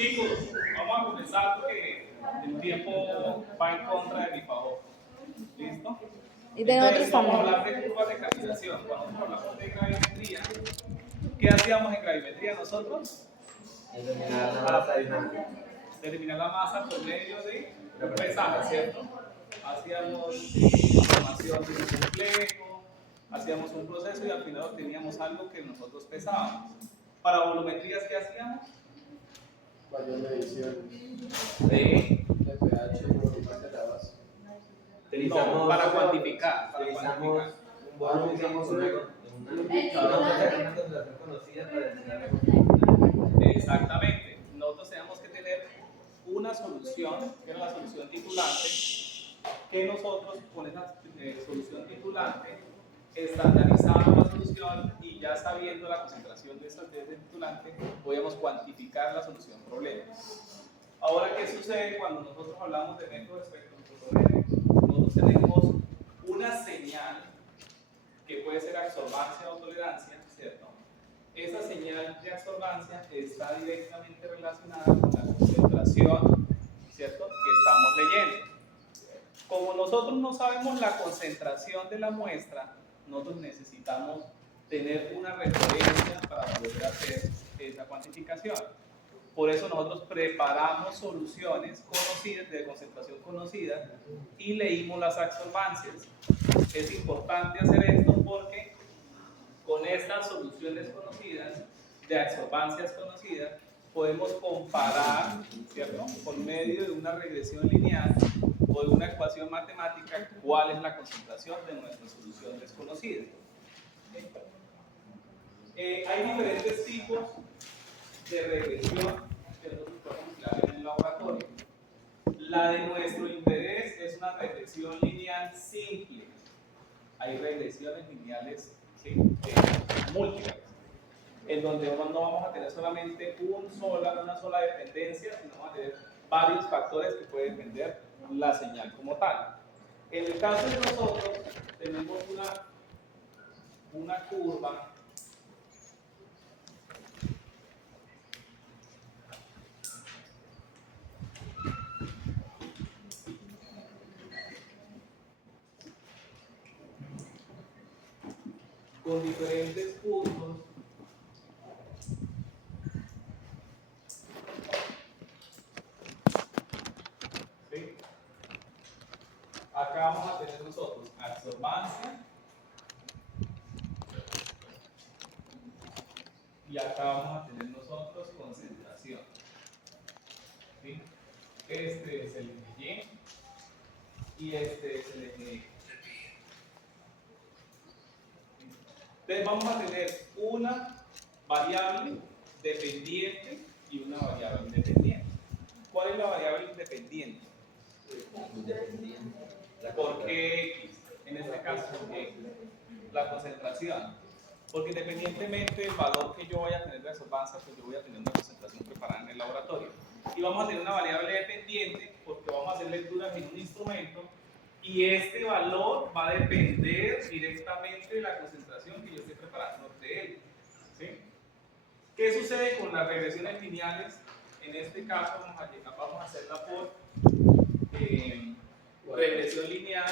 Chicos, vamos a comenzar porque el tiempo va en contra de mi favor. ¿Listo? Y de nosotros Entonces, vamos a también. hablar de curvas de calibración. Cuando nosotros hablamos de gravimetría, ¿qué hacíamos en gravimetría nosotros? Determinar la masa dinámica. Determinar la masa por medio de un pesaje, ¿cierto? Hacíamos formación de un complejo, hacíamos un proceso y al final obteníamos algo que nosotros pesábamos. Para volumetrías, ¿qué hacíamos? Mayor medición De pH por parte de la base. no, para cuantificar. Utilizamos un volumen, utilizamos una concentración conocida para determinar la concentración. Exactamente. Nosotros tenemos que tener una solución, que es la solución titulante, que nosotros con esa solución titulante estandarizamos la solución y ya sabiendo la concentración de ese titulante podemos cuantificar la solución problema. Ahora, ¿qué sucede cuando nosotros hablamos de método espectrofotómetro? Nosotros tenemos una señal que puede ser absorbancia o tolerancia, ¿cierto? Esa señal de absorbancia está directamente relacionada con la concentración, ¿cierto?, que estamos leyendo. Como nosotros no sabemos la concentración de la muestra, nosotros necesitamos tener una referencia para poder hacer esa cuantificación. Por eso nosotros preparamos soluciones conocidas, de concentración conocida, y leímos las absorbancias. Es importante hacer esto porque con estas soluciones conocidas, de absorbancias conocidas, podemos comparar, ¿cierto?, por medio de una regresión lineal o de una ecuación matemática, cuál es la concentración de nuestra solución desconocida. Hay diferentes tipos de regresión que nosotros podemos emplear en el laboratorio. La de nuestro interés es una regresión lineal simple. Hay regresiones lineales, ¿sí?, múltiples, en donde no vamos a tener solamente una sola dependencia, sino vamos a tener varios factores que pueden depender la señal como tal. En el caso de nosotros, tenemos una curva con diferentes puntos ¿sí? Acá vamos a tener nosotros absorbancia y acá vamos a tener nosotros concentración, ¿sí? Este es el eje Y y este es el eje X. Entonces vamos a tener una variable dependiente y una variable independiente. ¿Cuál es la variable independiente? ¿Por qué X? En este caso, X. La concentración. Porque independientemente del valor que yo vaya a tener de absorbancia, pues yo voy a tener una concentración preparada en el laboratorio. Y vamos a tener una variable dependiente porque vamos a hacer lecturas en un instrumento y este valor va a depender directamente de la concentración que yo esté preparando de él. ¿Sí? ¿Qué sucede con las regresiones lineales? En este caso vamos a hacerla por regresión lineal,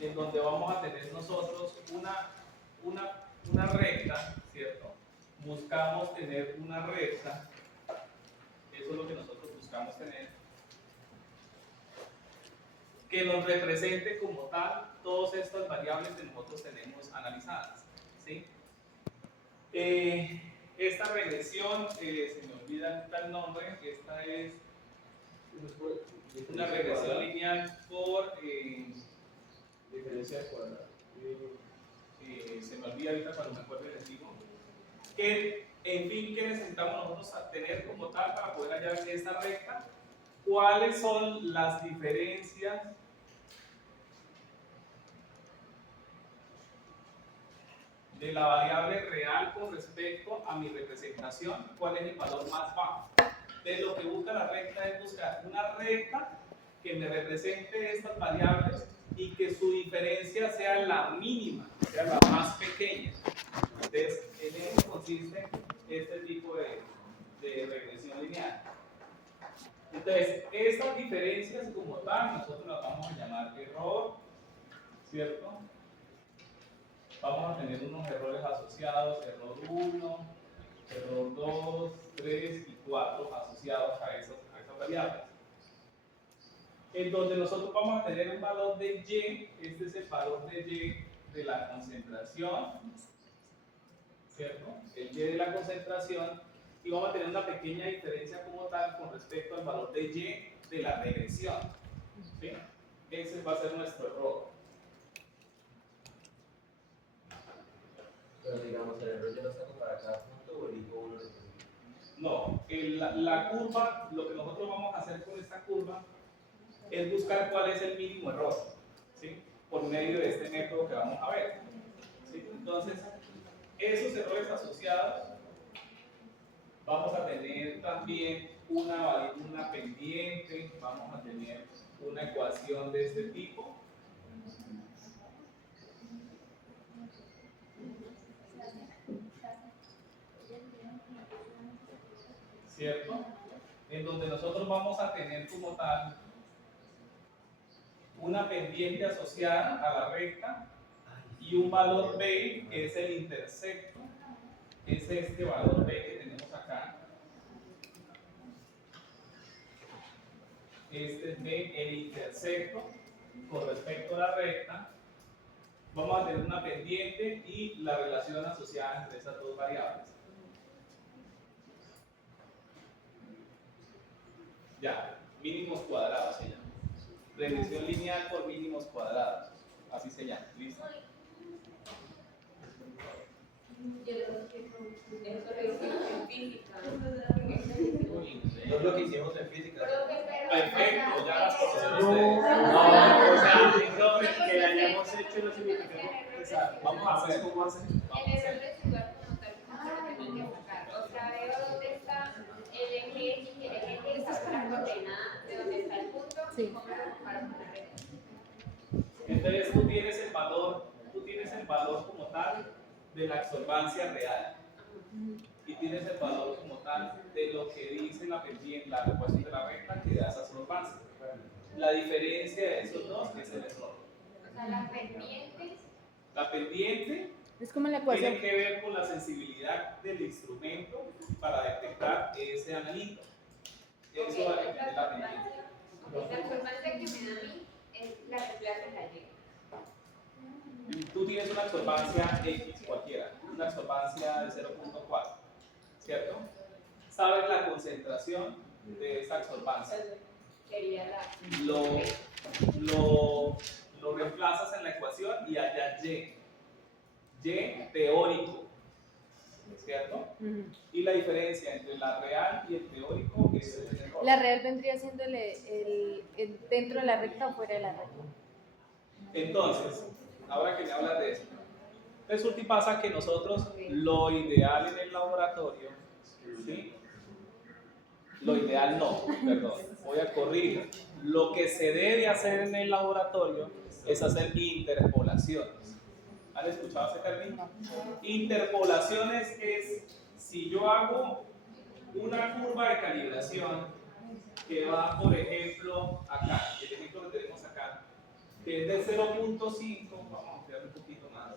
en donde vamos a tener nosotros una recta, ¿cierto? Buscamos tener una recta, eso es lo que nosotros buscamos tener, que nos represente como tal todas estas variables que nosotros tenemos analizadas, ¿sí? Esta regresión, se me olvida el nombre, esta es una regresión lineal por Diferencia de cuadrado. se me olvida ahorita cuando me acuerdo les digo. En fin, ¿qué necesitamos nosotros tener como tal para poder hallar esta recta? ¿Cuáles son las diferencias de la variable real con respecto a mi representación? ¿Cuál es el valor más bajo? Entonces, lo que busca la recta es buscar una recta que me represente estas variables y que su diferencia sea la mínima, sea la más pequeña. Entonces, en ese concepto consiste este tipo de regresión lineal. Entonces, estas diferencias como tal, nosotros las vamos a llamar error, ¿cierto? Vamos a tener unos errores asociados, error 1, error 2, 3 y 4 asociados a esas variables. En donde nosotros vamos a tener un valor de y, este es el valor de y de la concentración, ¿cierto? El y de la concentración, y vamos a tener una pequeña diferencia como tal con respecto al valor de y de la regresión, ¿sí? Ese va a ser nuestro error. Pero digamos, el error yo lo saco para cada punto o elijo uno de los. No, la curva, lo que nosotros vamos a hacer con esta curva es buscar cuál es el mínimo error, ¿sí? Por medio de este método que vamos a ver, ¿sí? Entonces, esos errores asociados, vamos a tener también una pendiente, vamos a tener una ecuación de este tipo. ¿Cierto? En donde nosotros vamos a tener como tal una pendiente asociada a la recta y un valor B que es el intersecto, es este valor B que tenemos acá. Este es B, el intersecto con respecto a la recta. Vamos a tener una pendiente y la relación asociada entre esas dos variables. Ya, mínimos cuadrados se llama. Regresión lineal por mínimos cuadrados. Así se llama. ¿Listo? Eso lo hicimos en física. No es lo que hicimos en física. Perfecto, ya las conocen No, ustedes. o sea, error que le hayamos hecho no significa que, o sea, Vamos a hacer. ¿cómo hacer? El error residual como tal, como lo tengo que sacar. O sea, veo dónde está el eje X y el eje Y está la coordenada de dónde está el punto y cómo lo comparo con la recta. Entonces tú tienes el valor como tal de la absorbancia real. Y tienes el valor como tal de lo que dice la ecuación de la recta que da esa absorbancia. La diferencia de esos dos es el error. O sea, las pendientes. La pendiente Es como la ecuación. tiene que ver con la sensibilidad del instrumento para detectar ese angelito. Eso va a depender de la pendiente. La absorbancia que me da a mí es la que reemplaza la Y. Tú tienes una absorbancia X cualquiera, una absorbancia de 0.4, ¿cierto? ¿Sabes la concentración de esa absorbancia? Sería la. Lo reemplazas en la ecuación y allá Y. Y teórico, ¿cierto? Y la diferencia entre la real y el teórico es el error. La real vendría siendo el dentro de la recta o fuera de la recta. Entonces, ahora que me hablas de eso, resulta y pasa que nosotros lo ideal en el laboratorio, ¿sí? Lo ideal no, perdón, voy a corregir. Lo que se debe hacer en el laboratorio es hacer interpolaciones. ¿Han escuchado ese término? Interpolaciones es si yo hago una curva de calibración que va, por ejemplo, acá, el ejemplo que tenemos acá, que es de 0.5, vamos a ampliar un poquito más.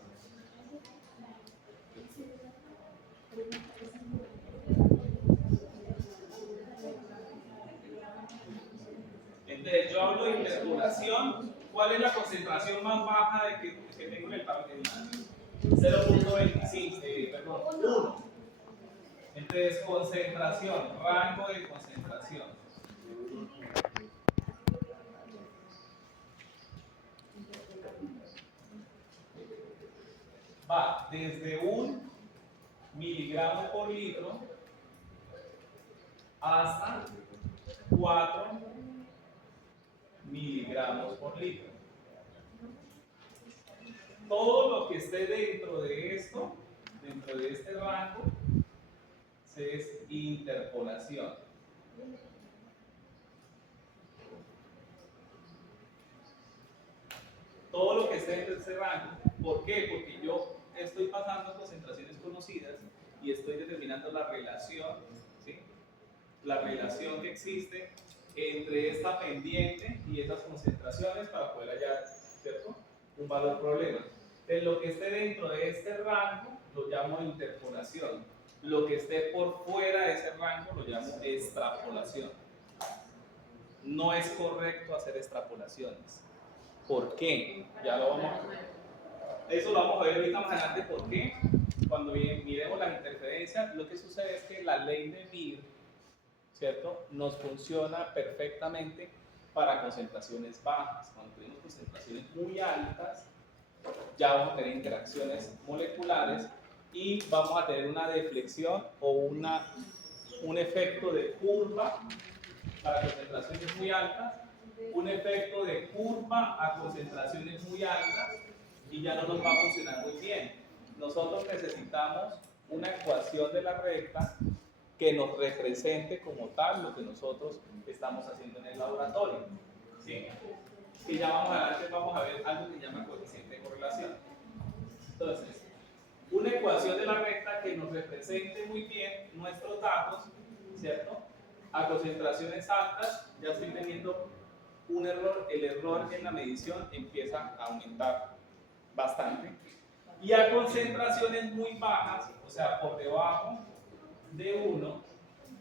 Entonces yo hablo de interpolación. ¿Cuál es la concentración más baja que tengo en el papel? 0.25, perdón, 1. Entonces concentración, rango de concentración. Va desde 1 miligramo por litro hasta 4 miligramos por litro. Todo lo que esté dentro de esto, dentro de este rango, es interpolación. Todo lo que esté dentro de este rango. ¿Por qué? Porque yo estoy pasando concentraciones conocidas y y estoy determinando la relación, ¿sí? La relación que existe entre esta pendiente y esas concentraciones para poder hallar, ¿cierto?, un valor problema. Entonces, lo que esté dentro de este rango lo llamo interpolación. Lo que esté por fuera de ese rango lo llamo extrapolación. No es correcto hacer extrapolaciones. ¿Por qué? Ya lo vamos a... Eso lo vamos a ver ahorita más adelante. ¿Por qué? Cuando miremos las interferencias, lo que sucede es que la ley de Beer, ¿cierto?, nos funciona perfectamente para concentraciones bajas. Cuando tenemos concentraciones muy altas, ya vamos a tener interacciones moleculares y vamos a tener una deflexión o un efecto de curva para concentraciones muy altas, un efecto de curva a concentraciones muy altas, y ya no nos va a funcionar muy bien. Nosotros necesitamos una ecuación de la recta que nos represente como tal lo que nosotros estamos haciendo en el laboratorio, ¿sí? Y ya vamos a ver algo que se llama coeficiente de correlación. Entonces, una ecuación de la recta que nos represente muy bien nuestros datos, ¿cierto?, a concentraciones altas. Ya estoy teniendo un error, el error en la medición empieza a aumentar bastante, y a concentraciones muy bajas, o sea, por debajo de 1,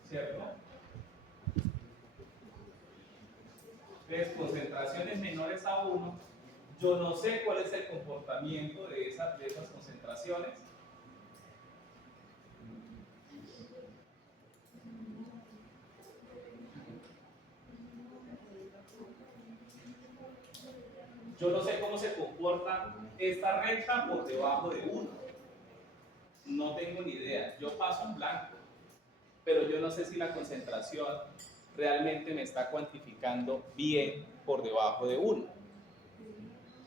¿cierto? Entonces, concentraciones menores a 1, yo no sé cuál es el comportamiento de esas concentraciones. Yo no sé cómo se comporta esta recta por debajo de 1. No tengo ni idea. Yo paso en blanco, pero yo no sé si la concentración realmente me está cuantificando bien por debajo de 1.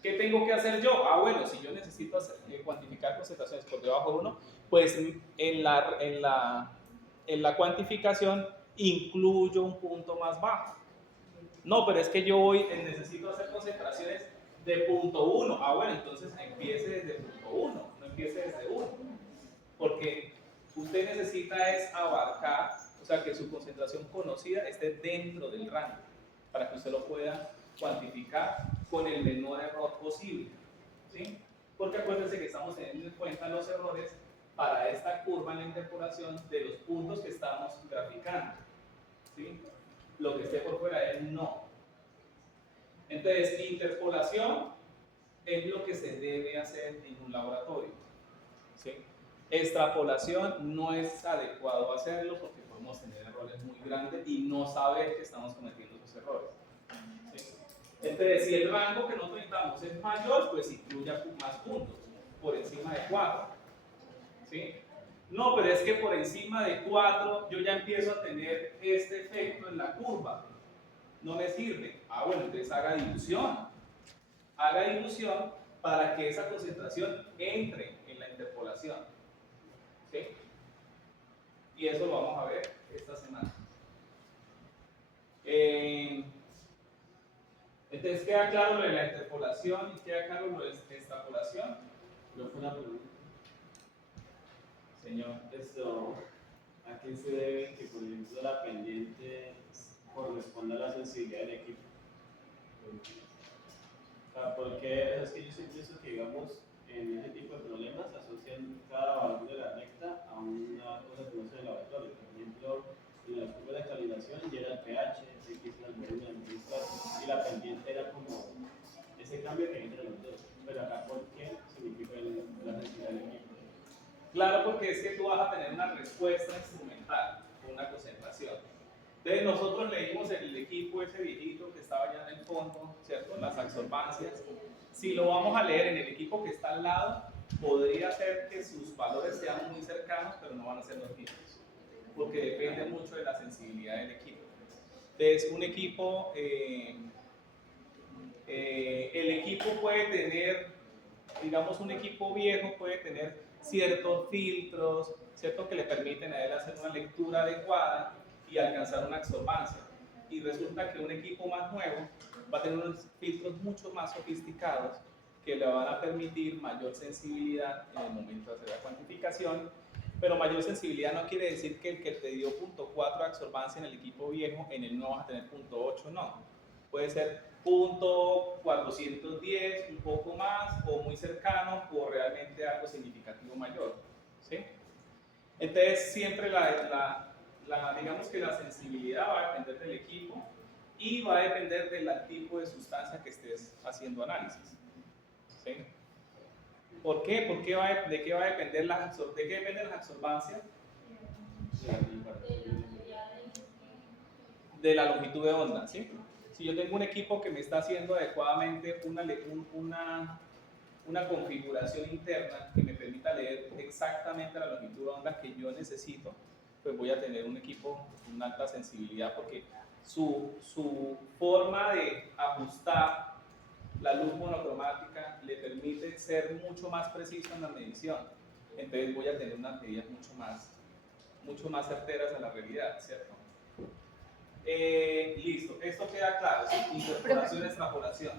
¿Qué tengo que hacer yo? Bueno, si yo necesito cuantificar concentraciones por debajo de 1, pues en la cuantificación incluyo un punto más bajo. No, pero es que yo necesito hacer concentraciones de punto 1. Bueno, entonces empiece desde punto 1, no empiece desde 1. Porque usted necesita es abarcar, o sea, que su concentración conocida esté dentro del rango, para que usted lo pueda cuantificar con el menor error posible, ¿sí? Porque acuérdense que estamos teniendo en cuenta los errores para esta curva en la interpolación de los puntos que estamos graficando, ¿sí? Lo que esté por fuera es no. Entonces, interpolación es lo que se debe hacer en un laboratorio, ¿sí? Extrapolación no es adecuado hacerlo porque podemos tener errores muy grandes y no saber que estamos cometiendo esos errores, ¿sí? Entonces, si el rango que nosotros necesitamos es mayor, pues incluya más puntos, por encima de 4, ¿sí? No, pero es que por encima de 4 yo ya empiezo a tener este efecto en la curva. No me sirve. Bueno, entonces haga dilución. Haga dilución para que esa concentración entre en la interpolación, ¿sí? Y eso lo vamos a ver esta semana. Entonces, ¿queda claro lo de la interpolación y queda claro lo de la extrapolación? No fue una pregunta. Señor. ¿A qué se debe que, por ejemplo, la pendiente corresponda a la sensibilidad del equipo? Porque es que yo siempre pienso que, digamos, en ese tipo de problemas asocian cada valor de la recta a una cosa que no se en el laboratorio. Por ejemplo, en las curvas de calibración ya era el pH, X era el volumen, y la pendiente era como ese cambio que hay entre los dos. Pero acá, ¿por qué significa la sensibilidad del equipo? Claro, porque es que tú vas a tener una respuesta instrumental, una concentración. Entonces nosotros leímos el equipo ese viejito que estaba allá en el fondo, ¿cierto? Las absorbancias. Si lo vamos a leer en el equipo que está al lado, podría ser que sus valores sean muy cercanos, pero no van a ser los mismos, porque depende mucho de la sensibilidad del equipo. Entonces un equipo, el equipo puede tener, digamos, un equipo viejo puede tener ciertos filtros, ¿cierto?, que le permiten a él hacer una lectura adecuada y alcanzar una absorbancia. Y resulta que un equipo más nuevo va a tener unos filtros mucho más sofisticados que le van a permitir mayor sensibilidad en el momento de hacer la cuantificación Pero mayor sensibilidad no quiere decir que el que te dio 0.4 de absorbancia en el equipo viejo, en el nuevo vas a tener 0.8, no. Puede ser 0.410, un poco más, o muy cercano, o realmente algo significativo mayor. ¿Sí? Entonces, siempre digamos que la sensibilidad va a depender del equipo y va a depender del tipo de sustancia que estés haciendo análisis. ¿Sí? ¿Por qué? ¿De qué va a depender de qué dependen las absorbancias? De la longitud de onda, ¿sí? Si yo tengo un equipo que me está haciendo adecuadamente una configuración interna que me permita leer exactamente la longitud de onda que yo necesito, pues voy a tener un equipo con una alta sensibilidad porque su forma de ajustar la luz monocromática le permite ser mucho más preciso en la medición. Entonces voy a tener unas medidas mucho más certeras a la realidad, ¿cierto? Listo, esto queda claro, ¿sí? Incorporación, extrapolación.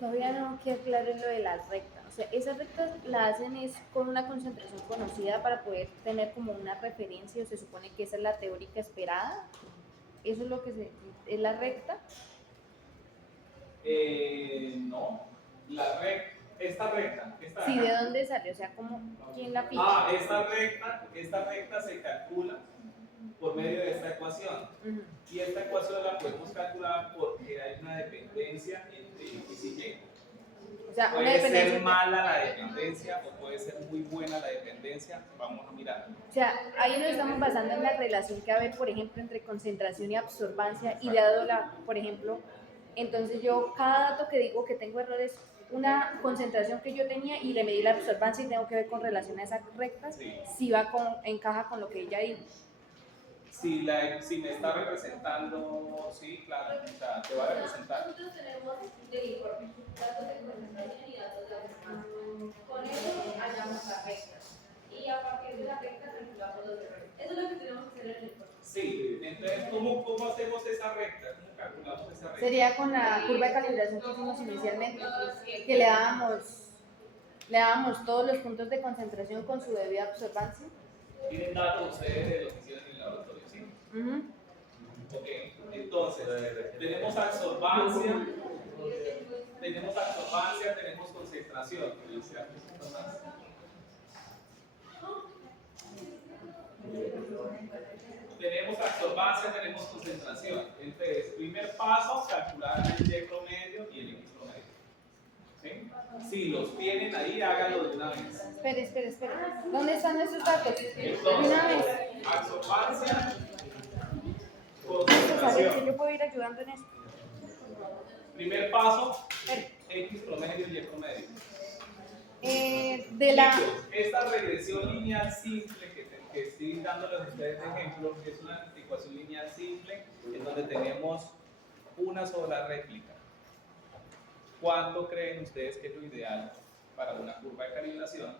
Todavía no queda claro lo de las rectas. O sea, esas rectas la hacen es con una concentración conocida para poder tener como una referencia, o se supone que esa es la teórica esperada. Eso es lo que es la recta. No, esta recta. Sí, ¿de dónde sale? O sea, ¿quién la fija? Esta recta se calcula por medio de esta ecuación. Y esta ecuación la podemos calcular porque hay una dependencia entre X y Y. O sea, puede ser mala la dependencia o puede ser muy buena la dependencia, vamos a mirar. O sea, ahí nos estamos basando en la relación que va a haber, por ejemplo, entre concentración y absorbancia, y dado por ejemplo, entonces yo cada dato que digo que tengo errores, una concentración que yo tenía y le medí la absorbancia y tengo que ver con relación a esas rectas, sí. Si encaja con lo que ella dijo. Si me está representando, sí, claro, o sea, te va a representar. Nosotros tenemos del informe datos de concentración y datos de absorbancia. Con eso hallamos las rectas. Y a partir de la recta calculamos los errores. Eso es lo que tenemos que hacer en el informe. Sí, entonces, ¿cómo hacemos esa recta? ¿Cómo calculamos esa recta? Sería con la curva de calibración que hicimos inicialmente, que le dábamos todos los puntos de concentración con su debida absorbancia. ¿Tienen datos ustedes de lo que hicieron en el laboratorio? ¿Sí? Ok, entonces, tenemos absorbancia, tenemos concentración. Tenemos absorbancia, tenemos concentración. Entonces, primer paso, calcular el Y promedio y el X promedio. ¿Sí? Si los tienen ahí, háganlo de una vez. Espera. ¿Dónde están esos datos? Entonces, Una vez. absorbancia, ¿Sabes concentración. que yo puedo ir ayudando en eso? Primer paso, X promedio y Y promedio. Esta regresión lineal simple que estoy dándoles a ustedes de ejemplo es una ecuación lineal simple en donde tenemos una sola réplica. ¿Cuánto creen ustedes que es lo ideal para una curva de calibración?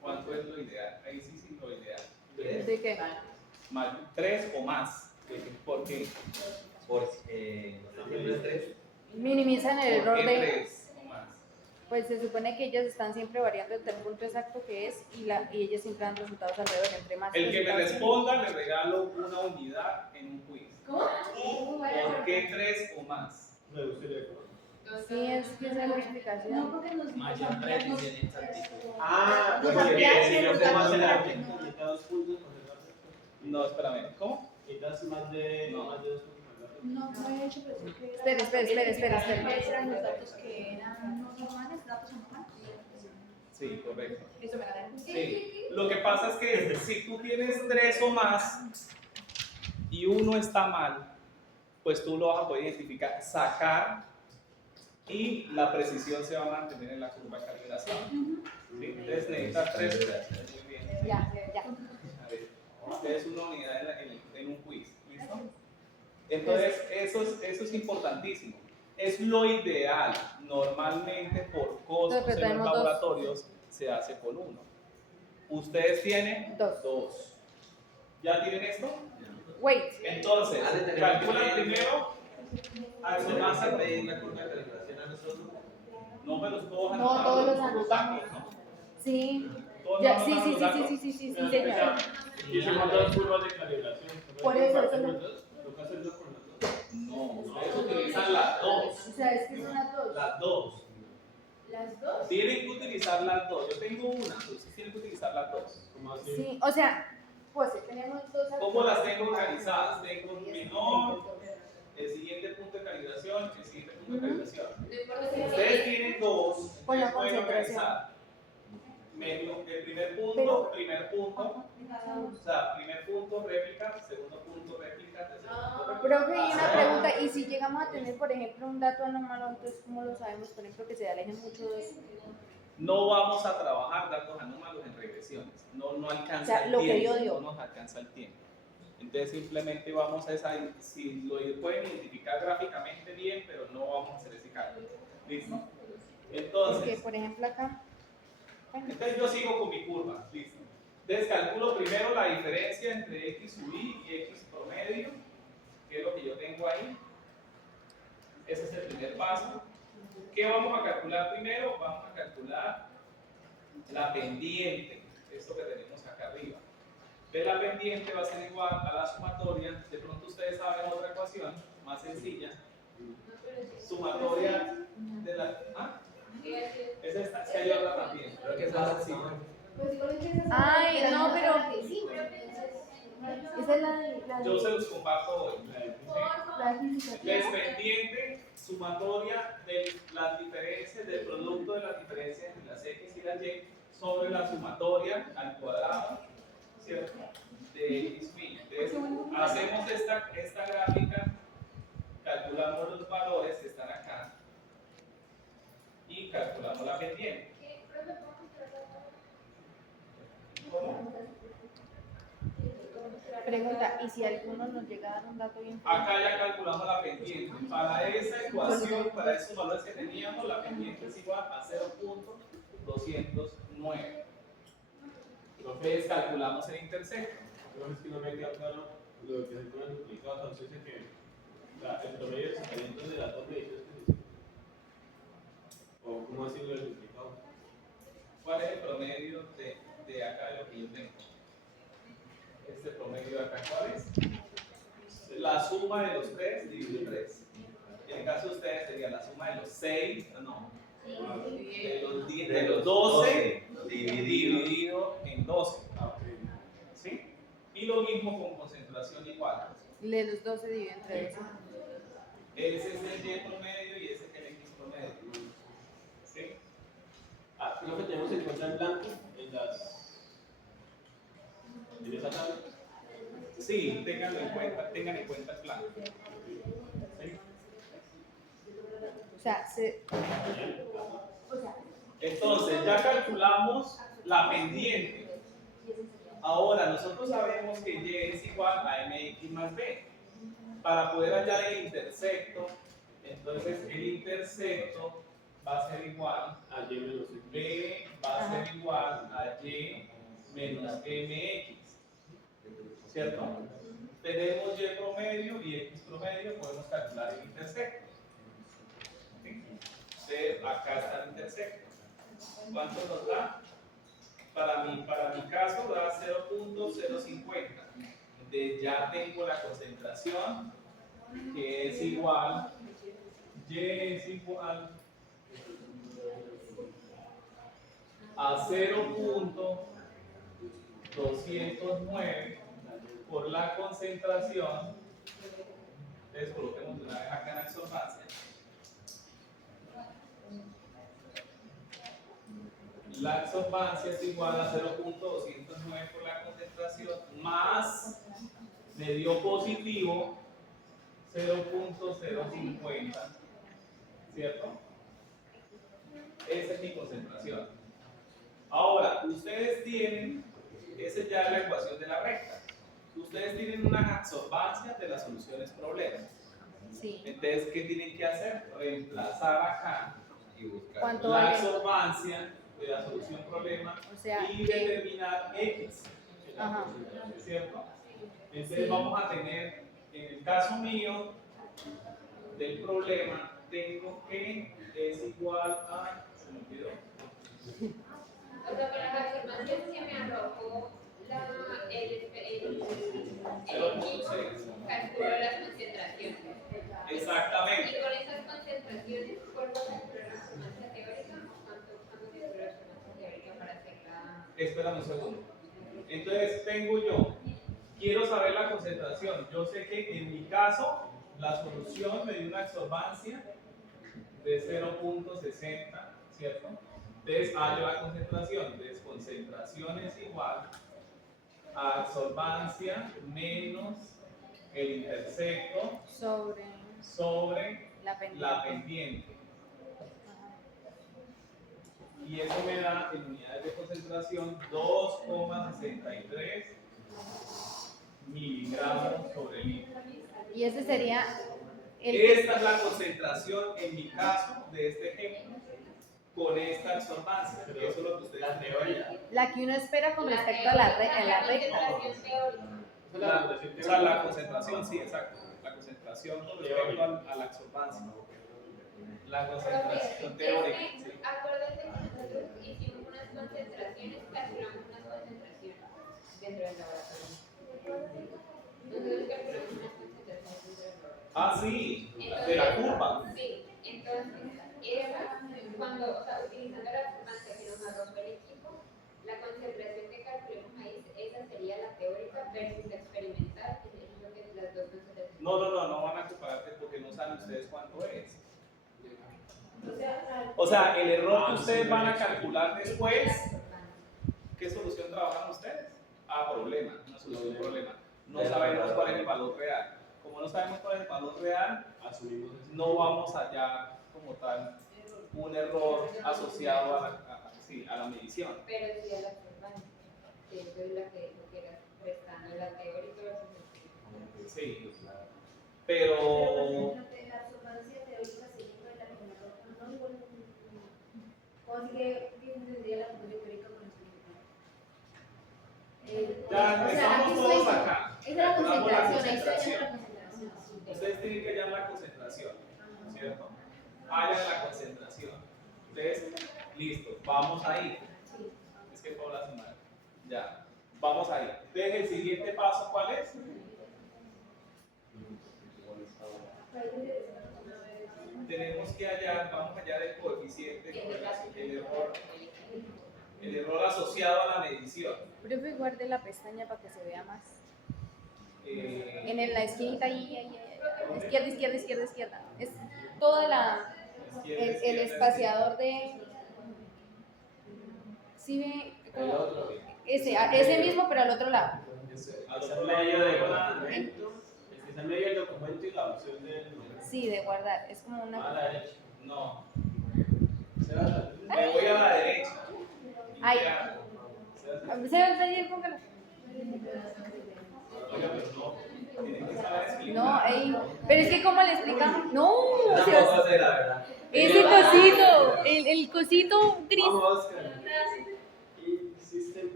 ¿Cuánto es lo ideal? Ahí sí, lo ideal. ¿De qué? 3 o más. ¿Por qué? Por siempre 3. Minimizan el ¿Por error qué de... 3 o más? Pues se supone que ellas están siempre variando entre el punto exacto que es y ellas siempre dan resultados alrededor entre más. El que me responda le regalo una unidad en un quiz. ¿Cómo? ¿Por qué 3 o más? Me gustaría. Sí, es que esa es la explicación. porque nos Mayor 3 y tiene exactitud. Ah, Pues porque ampliar si yo los sé más datos de la prácticos. recta, necesita 2 puntos con el dato. No, espérame. ¿Cómo? Necesitas más de 2 puntos con el dato. No he hecho, pero sí que era. Espera. Esos eran los datos que eran no normales, datos anormales. Sí, correcto. Eso me la dejo. Sí. Lo que pasa es que si tú tienes 3 o más y uno está mal, pues tú lo vas a poder identificar, sacar y la precisión se va a mantener en la curva de calibración. ¿Sí? Entonces necesitas 3. Muy bien. Ya. A ver, ustedes una unidad en un quiz. ¿Listo? Entonces, eso es importantísimo. Es lo ideal. Normalmente, por costos Pero en tenemos los dos. laboratorios, se hace con 1. Ustedes tienen Dos. 2. ¿Ya tienen esto? Wait. Entonces, calculan primero ¿Vas a absorbancia. pedir la curva de calibración a nosotros? No me los puedo No, todos los anotamos, anotamos. ¿no? Sí. Todos Ya, nos sí, vamos a sí, los sí, datos. sí, sí, sí, sí, Pero, señor. o sea, hicimos dos curvas de calibración. Por eso, ¿Toca eso hacerlo dos? ¿Toca hacerlo con las dos? No, ustedes utilizan las dos. O sea, es que son las dos. Las dos. ¿Las dos? Tienen que utilizar las dos. Yo tengo una, ustedes tienen que utilizar las dos. ¿Cómo así? Sí, o sea, pues tenemos dos. ¿Cómo las tengo organizadas? Tengo un menor, el siguiente punto de calibración, el siguiente punto de calibración. No importa si Ustedes tienen dos, Con la ustedes pueden concentración. organizar el primer punto, Pero- primer punto, o sea, primer punto, réplica, segundo punto, réplica, tercer punto, réplica. Profe, y una pregunta, y si llegamos a tener, por ejemplo, un dato anómalo, entonces, ¿cómo lo sabemos, por ejemplo, que se alejen mucho de eso? No vamos a trabajar datos anómalos en regresiones, no alcanza O sea, el lo que tiempo, yo digo. no nos alcanza el tiempo. Entonces simplemente vamos a esa, si lo pueden identificar gráficamente bien, pero no vamos a hacer ese cálculo. ¿Listo? Porque, Entonces, por ejemplo, acá. Bueno, entonces yo sigo con mi curva, listo. Entonces calculo primero la diferencia entre x sub i y x promedio, que es lo que yo tengo ahí. Ese es el primer paso. ¿Qué vamos a calcular primero? Vamos a calcular la pendiente, esto que tenemos acá arriba. De la pendiente va a ser igual a la sumatoria, de pronto ustedes saben otra ecuación más sencilla, sumatoria de la... ¿Ah? Es esta, es que hay otra también, creo que es más sencilla. Ay, no, pero. Esa es Yo se los comparto hoy. la física. Es pendiente sumatoria de las diferencias, del producto de las diferencias entre las x y las y sobre la sumatoria al cuadrado, ¿cierto? De x y. Entonces, hacemos esta gráfica, calculamos los valores que están acá y calculamos la pendiente. ¿Cómo? Pregunta, ¿y si alguno nos llega a dar un dato bien? Acá ya calculamos la pendiente. Para esa ecuación, para esos valores que teníamos, la pendiente es igual a 0.209. Entonces calculamos el intersecto. Pero es que no me queda claro lo que se pone duplicado. Entonces dice que el promedio es saliendo de las dos mediciones que se hicieron. ¿O cómo así lo del duplicado? ¿Cuál es el promedio de acá de lo que yo tengo? Este promedio de acá, ¿cuál es? La suma de los 3 dividido 3. En el caso de ustedes sería la suma de los 6, no, de los 10, de los 12 dividido en 12. ¿Sí? Y lo mismo con concentración igual. De los 12 divide entre 12. Ese es el y promedio y ese es el x promedio. ¿Sí? Ah, creo que tenemos en cuenta el blanco en esa tabla. Sí, tengan en cuenta el plan. ¿Sí? O sea, Entonces, ya calculamos la pendiente. Ahora, nosotros sabemos que y es igual a mx más b. Para poder hallar el intersecto, entonces el intersecto va a ser igual A y menos x. b va a ser igual a y menos mx. ¿Cierto? Tenemos y promedio y x promedio, podemos calcular el intersecto. ¿Sí? Entonces, acá está el intersecto. ¿Cuánto nos da? Para mi caso da 0.050. Entonces ya tengo la concentración que es igual, y es igual a 0.209 por la concentración. Entonces coloquemos de una vez acá en la absorbancia. La absorbancia es igual a 0.209 por la concentración más me dio positivo 0.050, ¿cierto? Esa es mi concentración. Ahora, ustedes tienen, esa ya es la ecuación de la recta. Ustedes tienen una absorbancia de las soluciones problemas. sí. Entonces, ¿qué tienen que hacer? Reemplazar acá Y buscar. ¿Cuánto la vale? absorbancia de la solución problema O sea, y que- determinar X, Ajá. ¿cierto? Entonces Sí. vamos a tener, en el caso mío del problema, tengo que es igual a, se me olvidó, O sea, para la absorbancia que me arrojó el equipo calculó las concentraciones. Exactamente. Y con esas concentraciones, ¿cuál va a calcular la absorbancia teórica? ¿Cuánto calcula la absorbancia teórica para hacerla? Espérame un segundo. Entonces tengo yo, quiero saber la concentración. Yo sé que en mi caso la solución me dio una absorbancia de 0.60, ¿cierto? Entonces hallo la concentración. Entonces concentración es igual a absorbancia menos el intersecto sobre la pendiente. Y eso me da en unidades de concentración 2,63 miligramos sobre litro. Y ese sería Esta es la concentración en mi caso de este ejemplo con esta absorbancia. Eso es lo que ustedes La teoría. la que uno espera con respecto a la recta. concentración teórica. O sea, la concentración, sí, exacto. La concentración con respecto a la absorbancia. La concentración teórica. Sí. Acuérdense que nosotros hicimos unas concentraciones, calculamos unas concentraciones dentro del laboratorio. Nosotros calculamos unas concentraciones dentro del laboratorio. Ah, sí, de la curva. Sí, entonces, esa, cuando, o sea, utilizando la absorbancia que nos arrojó el equipo, la concentración que calculemos ahí, esa sería la teórica versus la experimental, que es lo que las dos concentraciones. No van a compararte porque no saben ustedes cuánto es. O sea, el error que ustedes van a calcular después, ¿qué solución trabajan ustedes? Ah, problema, una solución problema. No sabemos cuál es el valor real. Como no sabemos cuál es el valor real, Asumimos no vamos a hallar como tal un error asociado a la medición. Pero sí a la absorbancia, que eso es lo que era prestando la teórica versus Sí, pero La absorbancia teórica sería de la que no igual. ¿Cómo así que tendría la absorbancia teórica con ya estamos todos acá. Esa es la Calculamos la concentración, ahí está concentración. la concentración. Ustedes tienen que hallar la concentración, ¿cierto? Hallan la concentración. Entonces, listo, vamos ahí. Es que Paula se mal. Ya, vamos ahí. Entonces, el siguiente paso, ¿cuál es? Tenemos que hallar, vamos a hallar el coeficiente con el error asociado a la medición. Profe, guarde la pestaña para que se vea más. Eh, La esquinita ahí. Izquierda. Es toda el espaciador de... ¿Sí ve? el otro. Ese mismo, pero al otro lado. Al medio del documento. Es el medio del documento y la opción del. Sí, de guardar. Es como A una... la derecha. no, Se va a me voy a la derecha. Ahí. ¿Qué hago? ¿Se va a salir? Póngalo. Oiga, pero no, tienen que saber explicar. No, ahí. Pero es que, ¿cómo le explicamos? No, o sea, Tampoco sé, la verdad. ese cosito, el cosito gris. Vamos, Oscar.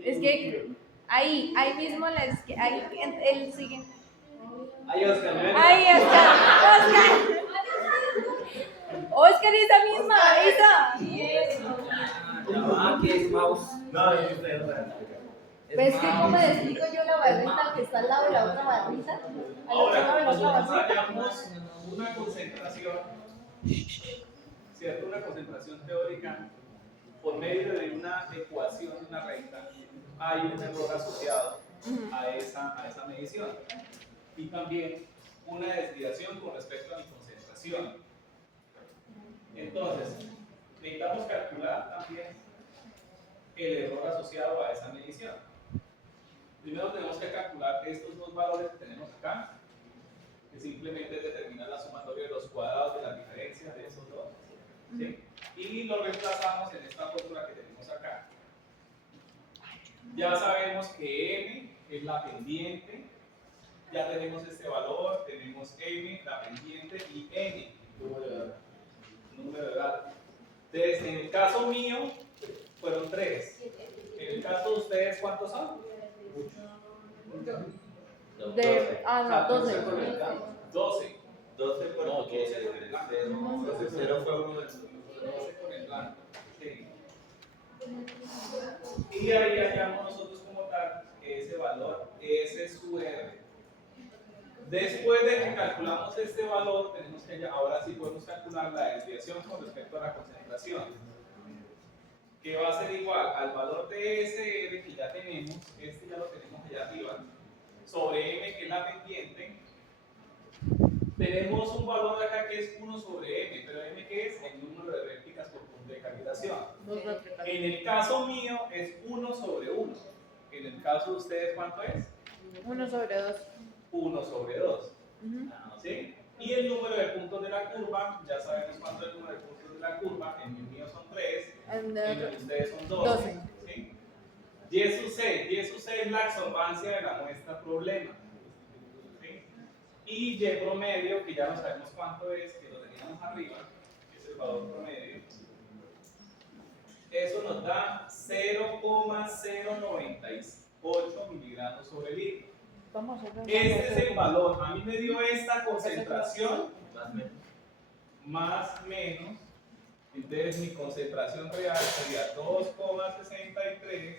Es que ahí mismo, ahí, el siguiente. Ay, Oscar, ven. Ahí está, Oscar, esa misma, esa. Ya va, ¿qué es mouse? No, yo estoy otra. Pues que, ¿cómo le explico yo la barrita que está al lado de la otra barrita? Al otro lado de Ahora, la otra nosotros barrita. hallamos una concentración, ¿cierto? Una concentración teórica por medio de una ecuación de una recta. Hay un error asociado a esa medición. Y también una desviación con respecto a mi concentración. Entonces, necesitamos calcular también el error asociado a esa medición. Primero tenemos que calcular estos dos valores que tenemos acá, que simplemente determinan la sumatoria de los cuadrados de las diferencias de esos dos. ¿Sí? Y lo reemplazamos en esta fórmula que tenemos acá. Ya sabemos que m es la pendiente, ya tenemos este valor, tenemos m, la pendiente, y n, número de datos. Entonces, en el caso mío, fueron 3. En el caso de ustedes, ¿cuántos son? No, 12. 12. 12 porque 0 fue uno de 12 con el blanco. Sí. Y ahí hallamos nosotros como tal ese valor, S sub R. Después de que calculamos este valor, tenemos que ahora sí podemos calcular la desviación con respecto a la concentración, que va a ser igual al valor de SR que ya tenemos, este ya lo tenemos allá arriba, sobre M que es la pendiente. Tenemos un valor acá que es 1 sobre M, pero M que es el número de réplicas por punto de calibración. En el caso mío es 1 sobre 1. En el caso de ustedes, ¿cuánto es? 1 sobre 2. 1 sobre 2. ¿Sí? Y el número de puntos de la curva, ya sabemos cuánto es el número de puntos de la curva. En el mío son 3, en el de ustedes son 12. ¿Sí? Y sub C es la absorbancia de la muestra problema. ¿Sí? Y Y promedio, que ya no sabemos cuánto es, que lo teníamos arriba, que es el valor promedio. Eso nos da 0,098 miligramos sobre litro. Vamos a hacer Este es el valor. A mí me dio esta concentración, más menos. Entonces mi concentración real sería 2,63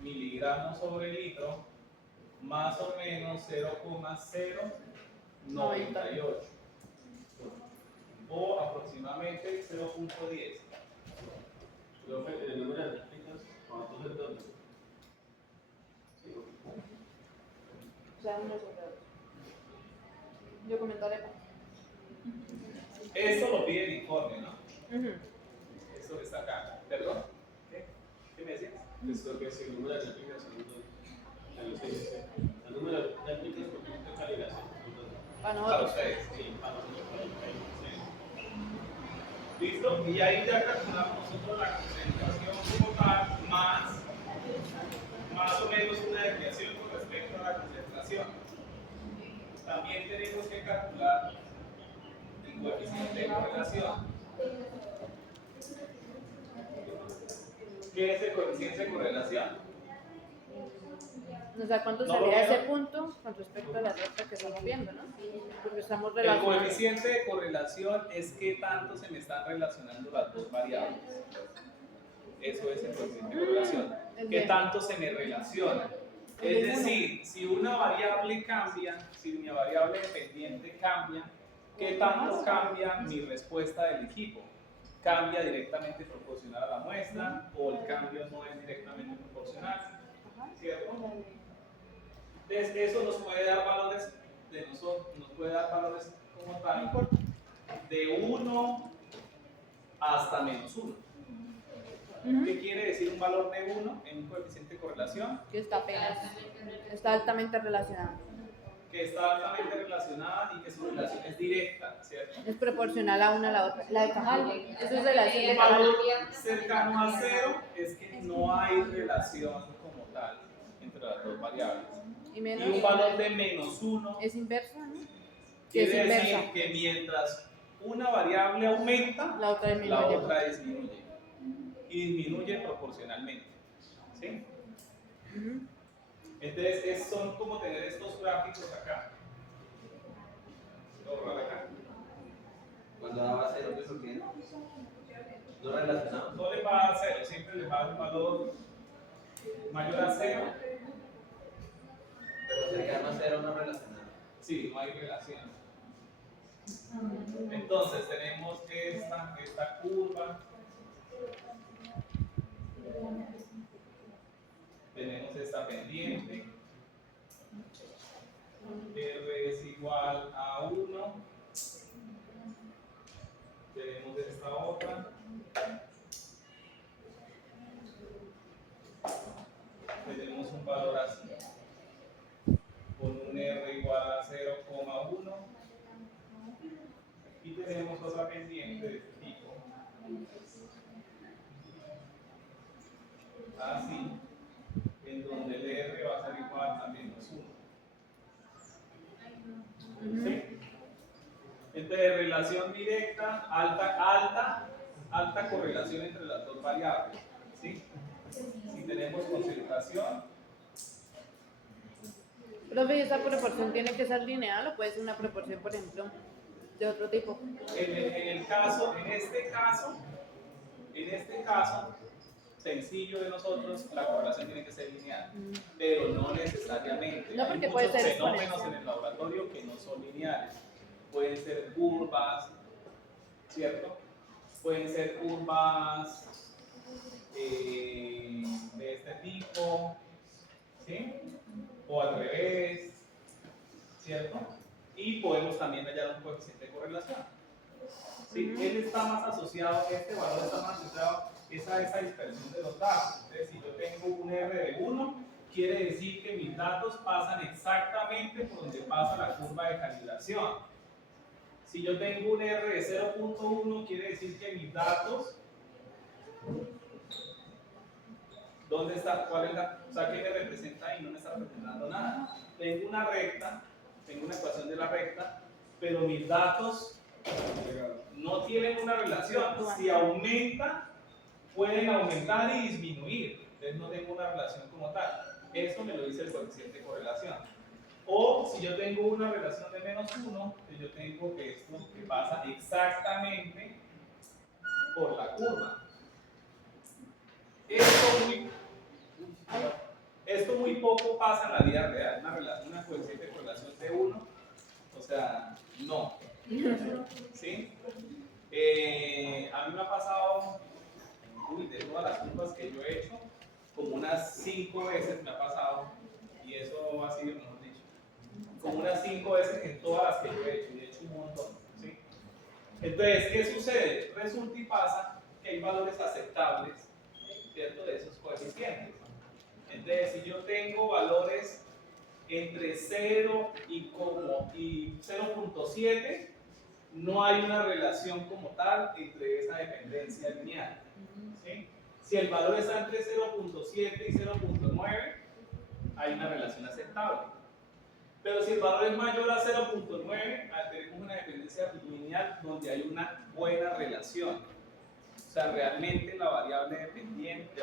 miligramos sobre litro, más o menos 0,098 o aproximadamente 0,10. El número de réplicas, cuando tú se toca. O sea, 1 sobre 2. Yo comentaré. Eso lo pide el informe, ¿no? Eso está acá. ¿Perdón? ¿Qué me decías? Esto que si el número de réplicas son 2. El número de réplicas por punto de calibración. Para Para nosotros. ustedes. Sí, para nosotros, para el país. ¿Listo? Y ahí ya calculamos nosotros la concentración como tal, más o menos una desviación con respecto a la concentración. También tenemos que calcular el coeficiente de correlación. ¿Qué es el coeficiente de correlación? O sea, ¿cuánto No, salía bueno. ese punto con respecto a la recta que estamos viendo, ¿no? Porque estamos El relacionando. coeficiente de correlación es qué tanto se me están relacionando las dos variables. Eso es el coeficiente de correlación. ¿Qué tanto se me relaciona? Es decir, si una variable cambia, si mi variable dependiente cambia, ¿qué tanto cambia mi respuesta del equipo? ¿Cambia directamente proporcional a la muestra o el cambio no es directamente proporcional? ¿Cierto? Entonces, eso nos puede dar valores de nosotros, nos puede dar valores como tal, de 1 hasta menos 1. ¿Qué quiere decir un valor de 1 en un coeficiente de correlación? Que está apenas. Está altamente relacionado. Que está altamente relacionada y que su relación es directa, ¿cierto? Es proporcional a una a la otra. La de Cajaldo. Eso es relación de Un Cajaldo. valor cercano a 0 es que no hay relación como tal entre las dos variables. Y Y menos. un valor de menos 1 Es inversa, ¿no? quiere es decir inversa. que mientras una variable aumenta, La otra disminuye. la otra disminuye. Y disminuye proporcionalmente. ¿Sí? Entonces, son como tener estos gráficos acá. Voy a borrar acá. Cuando daba 0, ¿qué es lo que es? No relacionado. No le va a dar 0, siempre le va a dar un valor mayor a 0. Pero cercano a 0 no relacionado. Sí, no hay relación. Entonces tenemos esta curva. Tenemos esta pendiente. R es igual a 1. Tenemos esta otra. Tenemos un valor así, con un R igual a 0,1. Y tenemos otra pendiente de este tipo. Así, en donde el R va a ser igual a menos 1. ¿Sí? Entonces, relación directa, alta correlación entre las dos variables. ¿Sí? Si tenemos concentración, Profe, ¿y esta proporción tiene que ser lineal o puede ser una proporción, por ejemplo, de otro tipo? en este caso, sencillo de nosotros, la correlación tiene que ser lineal, pero no necesariamente. No, Hay porque muchos puede ser fenómenos en exponencial. el laboratorio que no son lineales. Pueden ser curvas, ¿cierto? Pueden ser curvas de este tipo, ¿sí? O al revés, ¿cierto? Y podemos también hallar un coeficiente de correlación. ¿Sí? Él está más asociado, este valor está más asociado es a esa dispersión de los datos. Entonces, si yo tengo un R de 1, quiere decir que mis datos pasan exactamente por donde pasa la curva de calibración. Si yo tengo un R de 0.1, quiere decir que mis datos, ¿dónde está? ¿Cuál es la? O sea, ¿qué me representa ahí? No me está representando nada. Tengo una recta, tengo una ecuación de la recta, pero mis datos no tienen una relación. Si aumenta, pueden aumentar y disminuir. Entonces no tengo una relación como tal. Eso me lo dice el coeficiente de correlación. O si yo tengo una relación de -1, pues yo tengo que esto que pasa exactamente por la curva. Esto muy poco pasa en la vida real. Una coeficiente de correlación de 1, o sea, no. ¿Sí? A mí me ha pasado, de todas las curvas que yo he hecho, como unas 5 veces me ha pasado, y eso ha sido, mejor dicho, como unas 5 veces en todas las que yo he hecho, y he hecho un montón. ¿Sí? Entonces, ¿qué sucede? Resulta y pasa que hay valores aceptables, ¿cierto?, de esos coeficientes. Entonces, si yo tengo valores entre 0 y 0.7, no hay una relación como tal entre esa dependencia lineal. ¿Sí? Si el valor está entre 0.7 y 0.9, hay una relación aceptable. Pero si el valor es mayor a 0.9, tenemos una dependencia lineal donde hay una buena relación. O sea, realmente la variable dependiente,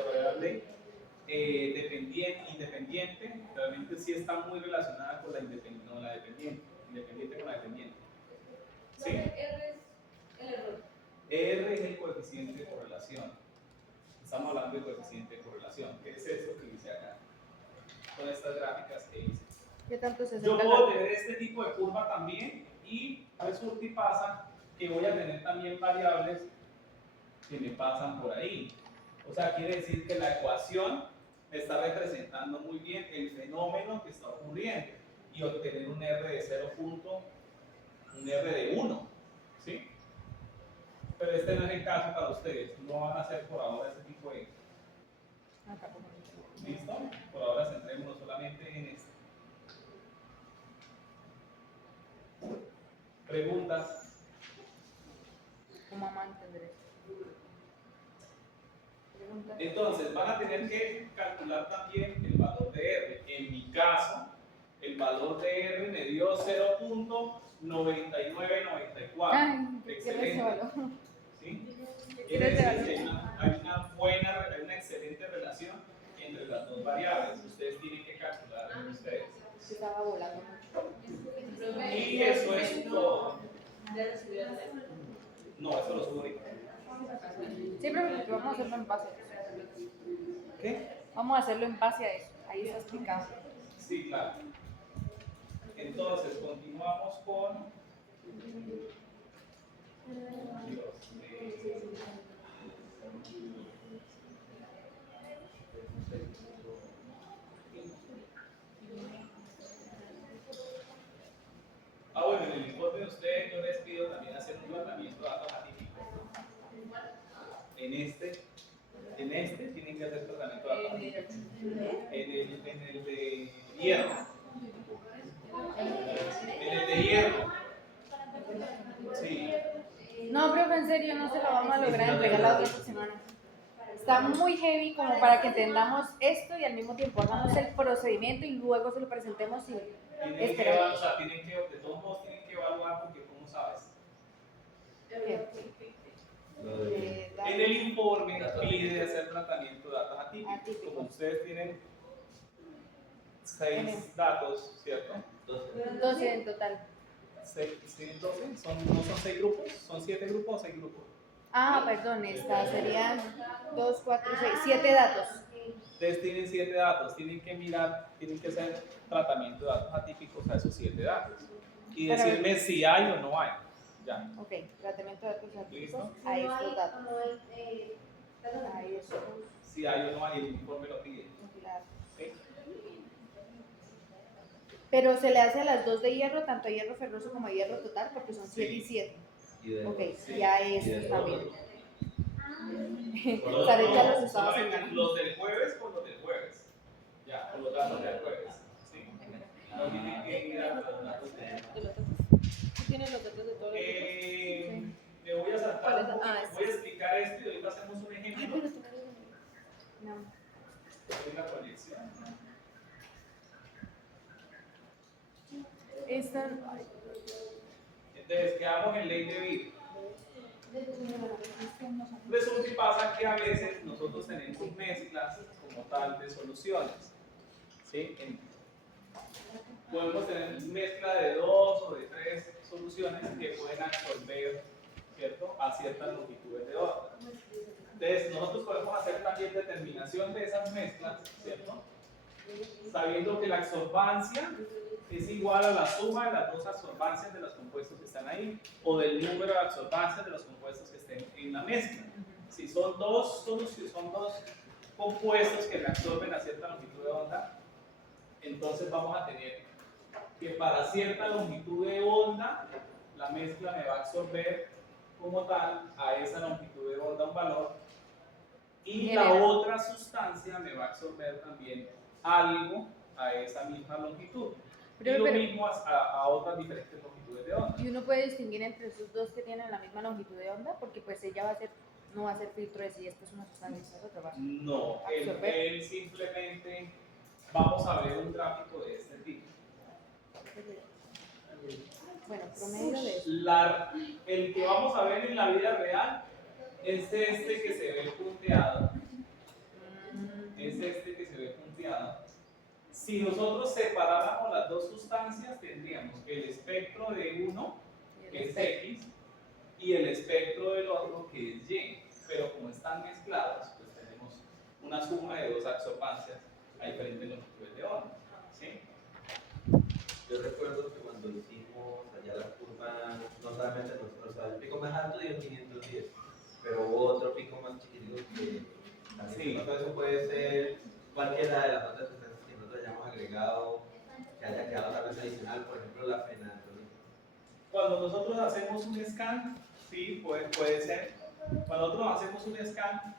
independiente, realmente sí está muy relacionada con la independiente, no, la independiente con la dependiente. ¿Sí? R es el error. R es el coeficiente de correlación. Estamos hablando de coeficiente de correlación. ¿Qué es esto que dice acá? Con estas gráficas que hice. ¿Qué tanto se Yo acerca puedo la- tener este tipo de curva también, y resulta y pasa que voy a tener también variables que me pasan por ahí. O sea, quiere decir que la ecuación me está representando muy bien el fenómeno que está ocurriendo, y obtener un R de 0. Un R de 1. ¿Sí? Pero este no es el caso para ustedes. No van a hacer por ahora ese tipo de... Acá, por ejemplo. ¿Listo? Por ahora centrémonos solamente en esto. Preguntas. ¿Cómo vamos a entender eso? Pregunta. Entonces, van a tener que calcular también el valor de R. En mi caso, el valor de R me dio 0.9994. Ay, quiero ese Excelente. valor. ¿Sí? Quiero Quiere ese decir valor. que hay una excelente relación entre las dos variables. Ustedes tienen que calcular entre ustedes. Se estaba volando mucho. Y eso es todo. Ya recibieron el No, eso lo subo ahorita. Sí, pero vamos a hacerlo en base a eso. ¿Qué? Vamos a hacerlo en base a eso. Ahí está explicado. Sí, claro. Entonces, continuamos con... Dios mío. Bueno, en el informe de ustedes yo les pido también hacer un tratamiento de datos atípicos. En este tienen que hacer tratamiento de datos atípicos. En el de hierro. En el de hierro. Sí. No, profe, en serio, no se lo vamos a lograr entregar la otra semana. Está muy heavy como para que entendamos esto y al mismo tiempo hagamos el procedimiento y luego se lo presentemos y Tienen que esperar. evaluar, o sea, de todos modos tienen que evaluar, porque ¿cómo sabes? En el informe pide hacer tratamiento de datos atípicos. Atípicos. Como ustedes tienen 6 datos, ¿cierto? 12 en total. 12, no son 6 grupos, son 7 grupos o 6 grupos. Ah, perdón, esta serían 2, 4, 6, 7 datos. Ustedes tienen 7 datos, tienen que mirar, tienen que hacer tratamiento de datos atípicos a esos 7 datos. Y Pero- decirme si hay o no hay. Ya. Ok, tratamiento de datos atípicos ¿Listo? a estos datos. No hay, A estos Si hay o no hay, el informe lo pide. datos. ¿Sí? Pero se le hace a las dos de hierro, tanto a hierro ferroso como a hierro total, porque son 7 y 7. Y de Ok, sí, ya y de estos también. Los, Sarita no, los estaba solamente señalando. los del jueves con los del jueves. Ya, con los datos del jueves. ¿Sí? No tienen que ir a los datos de ¿Tienes los datos de todos los grupos? Me voy a saltar un poquito, Ah, voy a explicar esto y ahorita hacemos un ejemplo No. de la colección. Esta, Entonces, quedamos en ley de vida. Resulta y pasa que a veces nosotros tenemos mezclas como tal de soluciones. ¿Sí? Podemos tener mezcla de 2 o de 3 soluciones que pueden absorber, ¿cierto?, a ciertas longitudes de onda. Entonces, nosotros podemos hacer también determinación de esas mezclas, ¿cierto?, sabiendo que la absorbancia es igual a la suma de las dos absorbancias de los compuestos que están ahí, o del número de absorbancias de los compuestos que estén en la mezcla. Si son dos soluciones, son dos compuestos que reabsorben a cierta longitud de onda, entonces vamos a tener que para cierta longitud de onda, la mezcla me va a absorber como tal a esa longitud de onda un valor, y la otra sustancia me va a absorber también algo a esa misma longitud. Y lo mismo a otras diferentes longitudes de onda. y uno puede distinguir entre esos dos que tienen la misma longitud de onda, porque pues ella va a ser, no va a ser filtro de si esto es una sustancia y esto es otra. Va a No, absorber. él simplemente vamos a ver un gráfico de este tipo. Bueno, promedio de eso. El que vamos a ver en la vida real es este que se ve punteado. Es este que se ve punteado. Si nosotros separáramos las dos sustancias, tendríamos el espectro de uno, que es X, y el espectro del otro, que es Y. Pero como están mezclados, pues tenemos una suma de dos absorbancias a diferentes longitudes de onda. ¿Sí? Yo recuerdo que cuando hicimos allá la curva, no solamente nosotros, o sea, el pico más alto dio 510, pero hubo otro pico más chiquitito que también, Sí. nosotros eso puede ser cualquiera de las otras sustancias que nosotros hayamos agregado, que haya quedado tal vez adicional, por ejemplo la fenantrolina. Cuando nosotros hacemos un scan, sí, puede ser. Cuando nosotros hacemos un scan,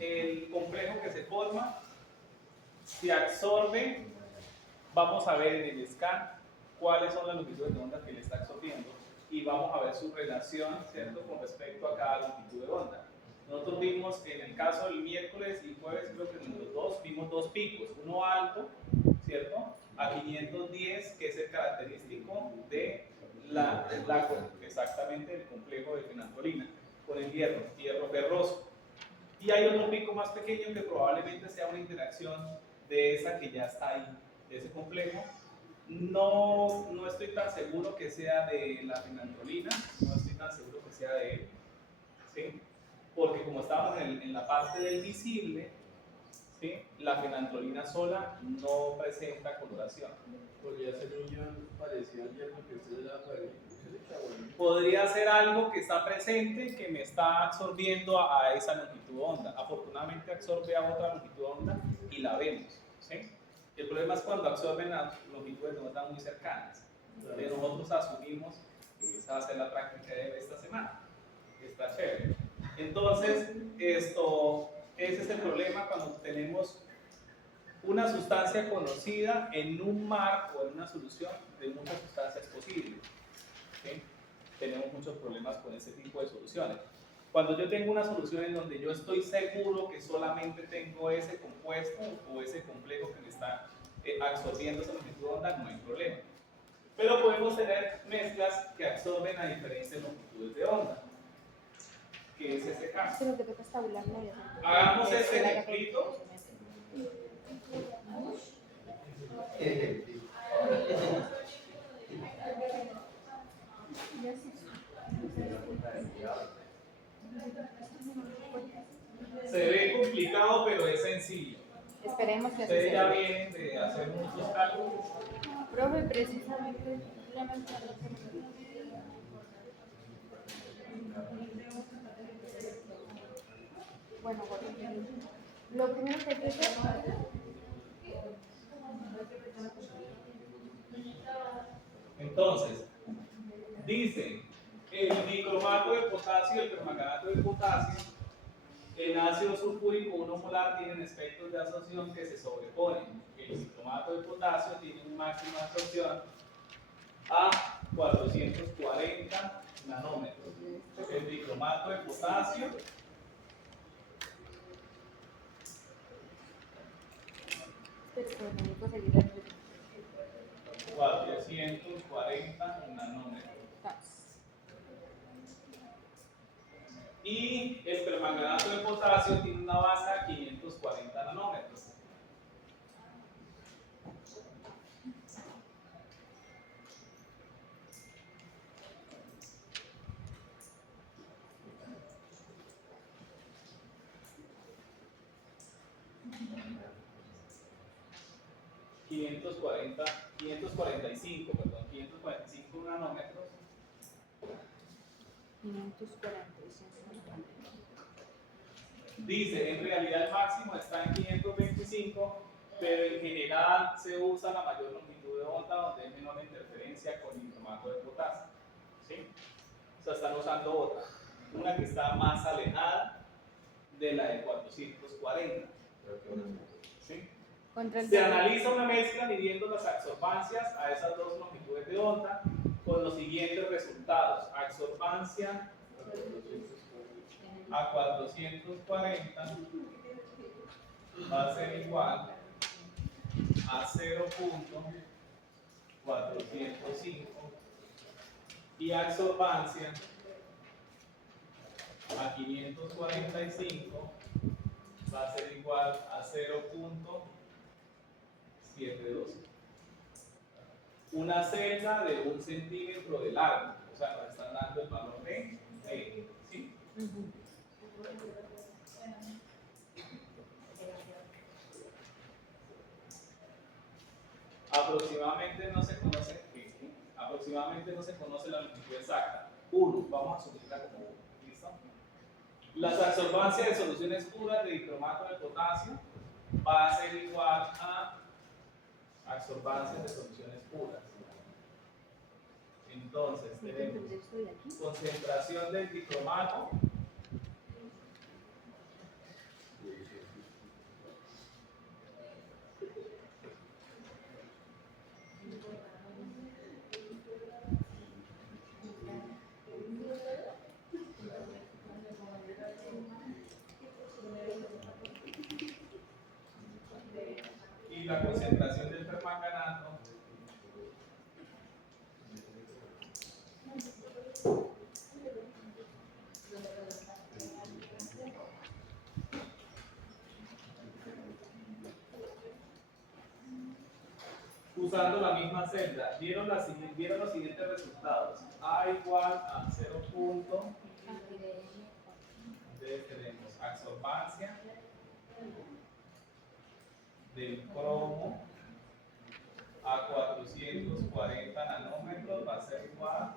el complejo que se forma se absorbe. Vamos a ver en el scan cuáles son las longitudes de onda que le está absorbiendo y vamos a ver su relación, ¿cierto?, con respecto a cada longitud de onda. Nosotros vimos en el caso del miércoles y jueves, creo que en los dos vimos dos picos, uno alto, ¿cierto?, a 510, que es el característico de exactamente el complejo de fenantrolina con el hierro ferroso. Y hay otro pico más pequeño que probablemente sea una interacción de esa que ya está ahí, de ese complejo. No estoy tan seguro que sea de la fenantrolina, no estoy tan seguro que sea de él, ¿sí? Porque como estábamos en la parte del visible, ¿sí?, la fenantrolina sola no presenta coloración. Podría ser un ion parecido al hierro que usted da para el Podría ser algo que está presente, que me está absorbiendo a esa longitud de onda. Afortunadamente absorbe a otra longitud de onda y la vemos, ¿sí? El problema es cuando absorben a longitudes de onda muy cercanas. Pero nosotros asumimos que esa va a ser la práctica de esta semana. Está chévere. Entonces, ese es el problema cuando tenemos una sustancia conocida en un mar o en una solución de muchas sustancias posibles. ¿Sí? Tenemos muchos problemas con ese tipo de soluciones. Cuando yo tengo una solución en donde yo estoy seguro que solamente tengo ese compuesto o ese complejo que me está absorbiendo esa longitud de onda, no hay problema. Pero podemos tener mezclas que absorben a diferentes longitudes de onda, que es ese caso. Pero que toca es tabularlo y hacer- Hagamos ese ejemplito. Creemos que así Ustedes ya sea. vienen de hacer muchos cálculos. Profe, precisamente, ya me acuerdo. Bueno, lo primero que hay que hacer, Entonces, dice, el dicromato de potasio y el permanganato de potasio en ácido sulfúrico 1 molar tienen espectros de absorción que se sobreponen. El dicromato de potasio tiene un máximo de absorción a 440 nanómetros. El dicromato de potasio pero necesito seguir el ritmo. 440 nanómetros. Y el permanganato de potasio tiene una banda de 540 nanómetros. ...545 nanómetros. 545. Dice, en realidad el máximo está en 525, pero en general se usa la mayor longitud de onda donde hay menor interferencia con el dicromato de potasio. ¿Sí? O sea, están usando otra, una que está más alejada de la de 440. ¿Sí? Contra el Se analiza una mezcla midiendo las absorbancias a esas dos longitudes de onda con los siguientes resultados. Absorbancia a 440 va a ser igual a 0.405 y absorbancia a 545 va a ser igual a 0.712. Una celda de 1 centímetro de largo, o sea, nos están dando el valor de ¿sí? Aproximadamente no se conoce la longitud exacta. 1, vamos a asumirla como 1. ¿Listo? Las absorbancias de soluciones puras de dicromato de potasio va a ser igual a absorbancias de soluciones puras. Entonces, tenemos concentración del dicromato y la concentración del permanganato usando la misma celda. Vieron los siguientes resultados. A igual a 0. Entonces tenemos absorbancia del cromo a 440 nanómetros va a ser igual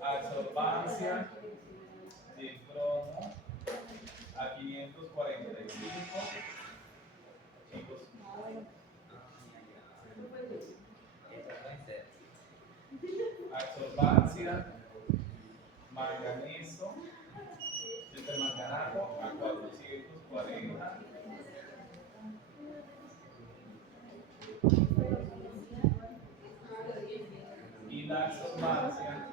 a absorbancia del cromo a 545. Chicos, absorbancia manganeso del permanganato a 440 y la absorbancia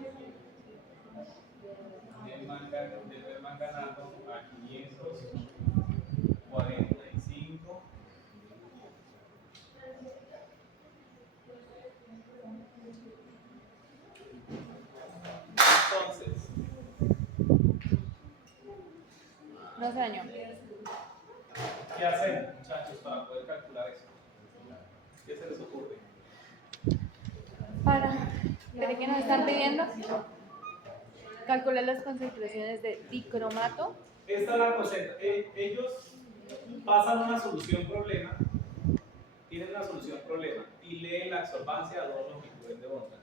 del permanganato a 545. Entonces, No se dañó. ¿qué hacen, muchachos, para poder calcular eso? ¿Qué se les ocurre? ¿Pero qué nos están pidiendo? Calcular las concentraciones de dicromato Esta es la cosa. Ellos pasan una solución problema, tienen una solución problema y leen la absorbancia a 2 longitudes de onda.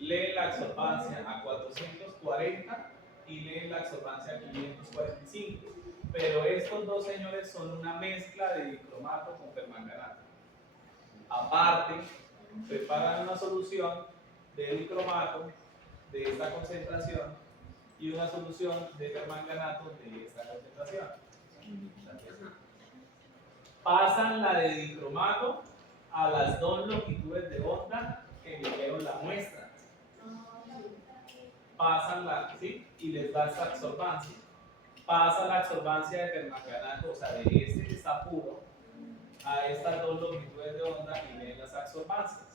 Leen la absorbancia a 440 y leen la absorbancia a 545. Pero estos dos señores son una mezcla de dicromato con permanganato. Aparte, preparan una solución de dicromato de esta concentración y una solución de permanganato de esta concentración. Pasan la de dicromato a las 2 longitudes de onda que midieron la muestra. Pasan la, ¿sí? Y les da esta absorbancia. Pasa la absorbancia de permanganato, o sea, de este que está puro, a estas 2 longitudes de onda y ven las absorbancias.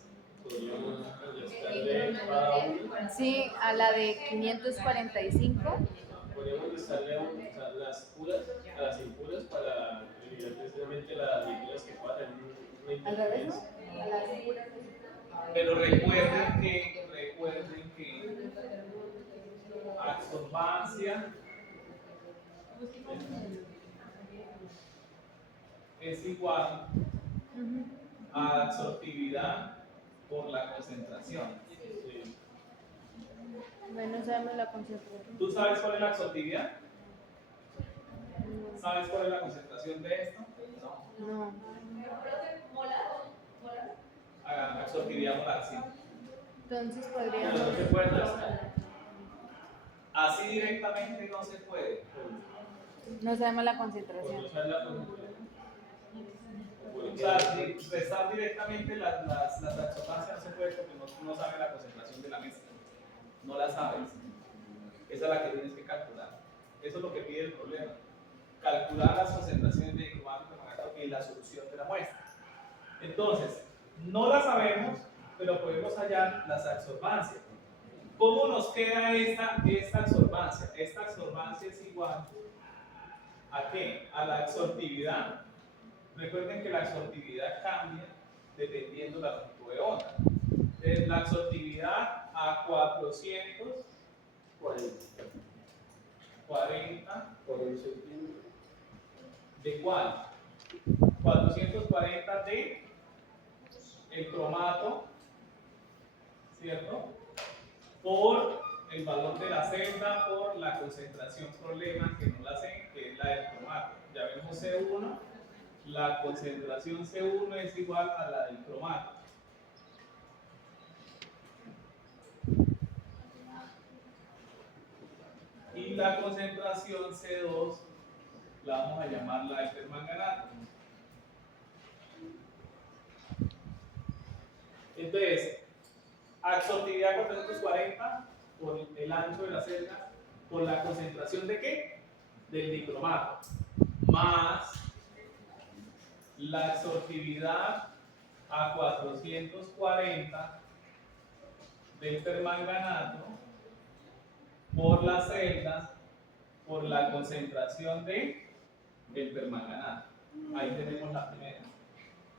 Podríamos restarle cada una. Sí, a la de 545. Podríamos restarle o sea, las puras a las impuras para eliminar precisamente las impuras que puedan tener una Al revés, ¿no? interferencia. A las puras. Pero recuerden que absorbancia es igual a absortividad por la concentración. Sí. Bueno, sabemos la concentración. ¿Tú sabes cuál es la absortividad? ¿Sabes cuál es la concentración de esto? No. No. Absortividad molar, sí. Entonces Pero podríamos. no se puede restar. Así directamente no se puede. No sabemos la Por concentración. no saber la concentración. O sea, restar directamente las absorbancias no se puede porque no sabe la concentración de la mezcla. No la sabes. Esa es la que tienes que calcular. Eso es lo que pide el problema. Calcular las concentraciones de dicromato y la solución de la muestra. Entonces, no la sabemos, pero podemos hallar las absorbancias. ¿Cómo nos queda esta absorbancia? Esta absorbancia es igual ¿a qué? A la absortividad. Recuerden que la absortividad cambia dependiendo de la longitud de onda. Entonces, la absortividad a 440 Por un centímetro. ¿de cuál? 440 de el cromato, ¿cierto? Por el valor de la celda, por la concentración problema que no la sé, que es la del cromato. Ya vemos C1, la concentración C1 es igual a la del cromato. Y la concentración C2 la vamos a llamar la del permanganato. Entonces, absortividad 440 por el ancho de la celda, por la concentración de qué? Del dicromato, más la absortividad a 440 del permanganato por la celda, por la concentración del permanganato. Ahí tenemos la primera.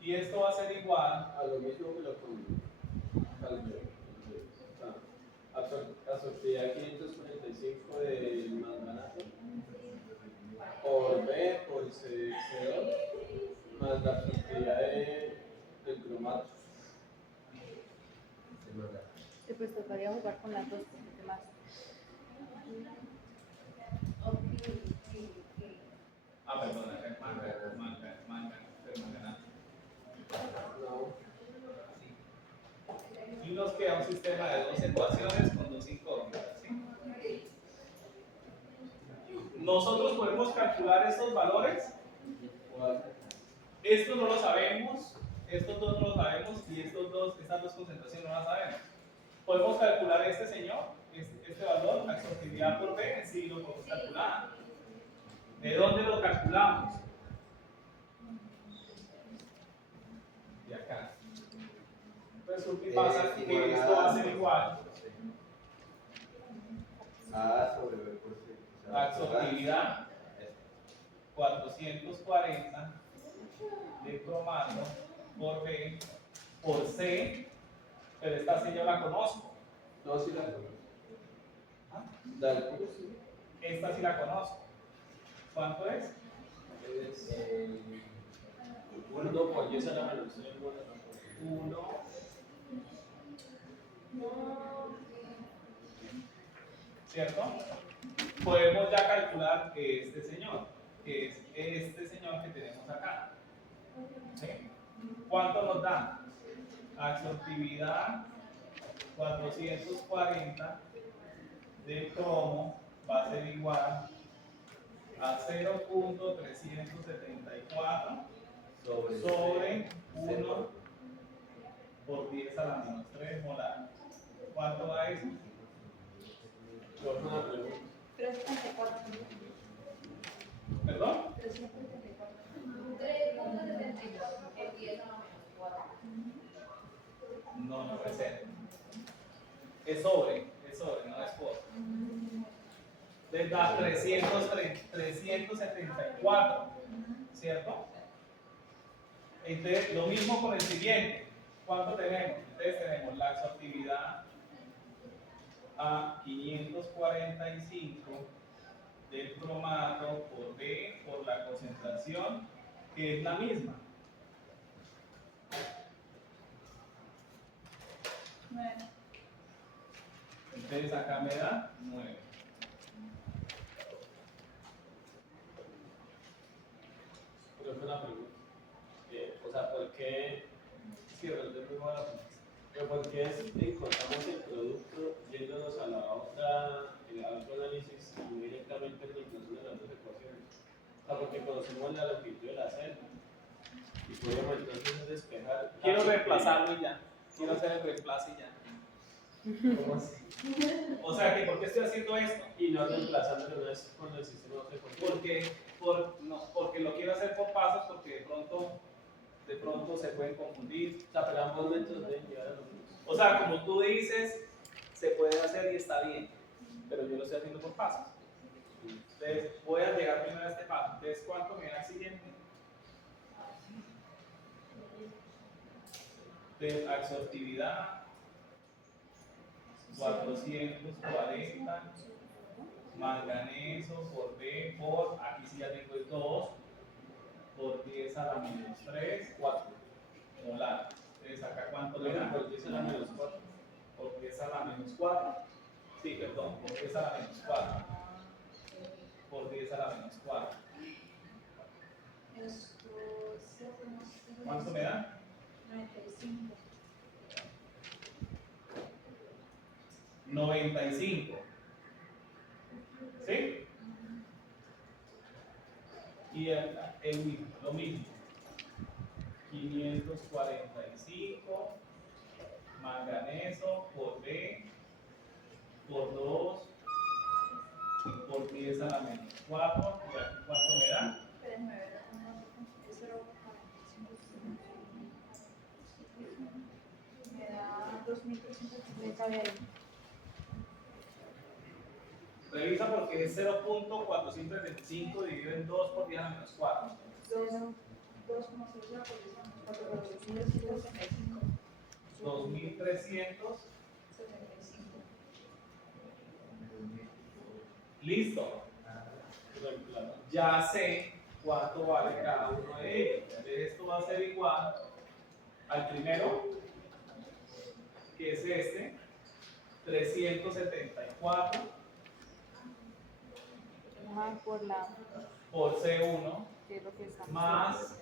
Y esto va a ser igual A lo mismo que lo con absortividad 545 del manganato por B por C2 más la absortividad del cromato. Sí, pues tocaría jugar con las dos, porque más. perdona, permanganato. No. Y nos queda un sistema de 2 ecuaciones con 2 incógnitas, ¿sí? Nosotros podemos calcular estos valores. Esto no lo sabemos, estos dos no lo sabemos y estas dos concentraciones no las sabemos. Podemos calcular este señor, este valor, la absortividad por B, sí lo podemos calcular. ¿De dónde lo calculamos? De acá. Resulta y pasa que esto va a ser igual A sobre B por C. O sea, absortividad 440 de cromato por B por C, pero esta sí yo la conozco. No, sí la conozco. ¿Ah? Dale, pues sí. Esta sí la conozco. ¿Cuánto es? Es 1 por 10 a la menos 3. 1. ¿Cierto? Podemos ya calcular que este señor que tenemos acá. ¿Sí? ¿Cuánto nos da? Absortividad 440 de cromo va a ser igual a 0.374 sobre 1 por 10 a la menos 3 molar. ¿Cuánto da eso? Yo hago una pregunta. 3.74. ¿Perdón? 3.74. 3.74 por 10 a la menos 4. No, no puede ser. Es sobre, no es por. Les da 374, ¿cierto? Entonces, lo mismo con el siguiente. ¿Cuánto tenemos? Entonces tenemos la absortividad a 545 del cromato por B por la concentración, que es la misma. 9. Entonces acá me da 9. Pero es una pregunta. O sea, ¿por qué? Sí, realmente es muy buena pregunta. Pero ¿por qué encontramos el producto yéndonos a la otra, al otro análisis y no directamente reemplazando las dos ecuaciones? O sea, porque conocemos la longitud de la celda. Y podemos entonces despejar. Quiero reemplazarlo y ya. Quiero hacer el reemplazo y ya. ¿Cómo así? O sea, que ¿por qué estoy haciendo esto? Y no reemplazándolo una vez con el sistema de control. Porque lo quiero hacer por pasos, porque de pronto se pueden confundir. O sea, pero ambos métodos deben llevar a lo mismo. O sea, como tú dices, se puede hacer y está bien, pero yo lo estoy haciendo por pasos. Entonces, voy a llegar primero a este paso. Entonces, ¿cuánto me da el siguiente? Entonces, absortividad 440, manganeso por B por, aquí sí ya tengo el 2, por 10 a la menos 3, 4, molar. Entonces, acá ¿cuánto le da? Por 10 a la menos 4. Por 10 a la menos 4. Sí, perdón, por 10 a la menos 4. Por 10 a la menos 4. ¿Cuánto me da? 95. 95. ¿Sí? Y lo mismo. 545 manganeso por B por 2 por 10 a la menos 4. ¿Y aquí cuánto me da? Me da 2.300. Revisa porque es 0.475 dividido en 2 por 10 a la menos 4. 2.300. Listo. Ya sé cuánto vale cada uno de ellos. Entonces esto va a ser igual al primero, que es este, 374 por C1 que es lo que estamos más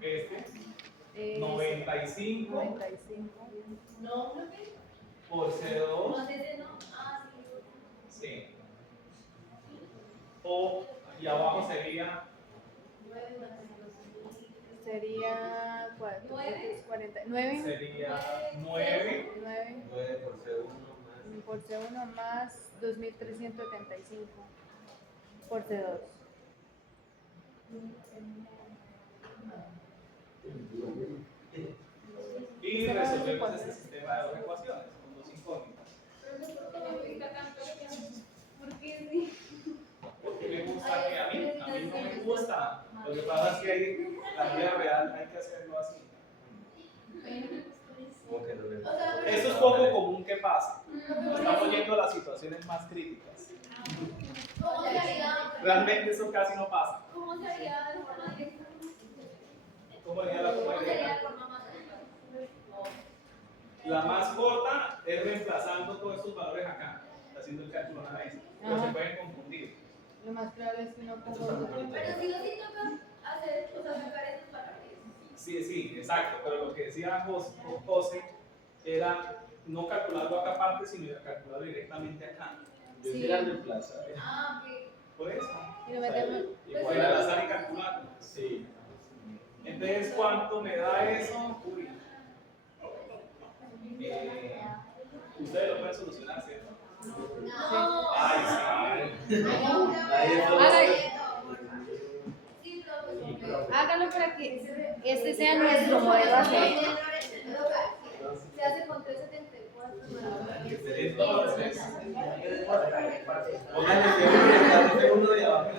este, 95 95. No, creo que por C2. no, ese no. Ah, sí. Sí. O, y abajo sería 9. Sería 49. sería 9 9 por C1 más. Por C1 más 2.375 por C2. y resolvemos este sistema de dos ecuaciones con dos incógnitas. Porque me gusta que a mí no me gusta. Lo que pasa es que ahí, la vida real hay que hacerlo así. ¿Cómo que no le- Eso es poco común que pasa. Estamos yendo a las situaciones más críticas. ¿Cómo se haría? Realmente eso casi no pasa. ¿Cómo sería de forma directa? ¿Cómo sería la forma ¿Cómo sería directa? de forma más directa? La más corta es reemplazando todos estos valores acá, haciendo el cálculo a la vez. Pero Ajá. se pueden confundir. Lo más probable es que no ponga Pero sí o sí toca hacer, o sea, sacar esos valores. Sí, exacto. Pero lo que decía José era no calcularlo acá aparte, sino calcularlo directamente acá. Yo Sí. quisiera reemplazar. Ah, ok. Por eso. y lo metemos. Igual al azar y calcularlo. Sí. Entonces, ¿cuánto me da eso? Uy. Ustedes lo pueden solucionar, ¿cierto? No. Ay, sí. Ahí es todo. Hágalo, Sí, profe. hágalo para que este sea nuestro modelo a seguir. Se hace con 374. Entonces, Pónganle el segundo de abajo.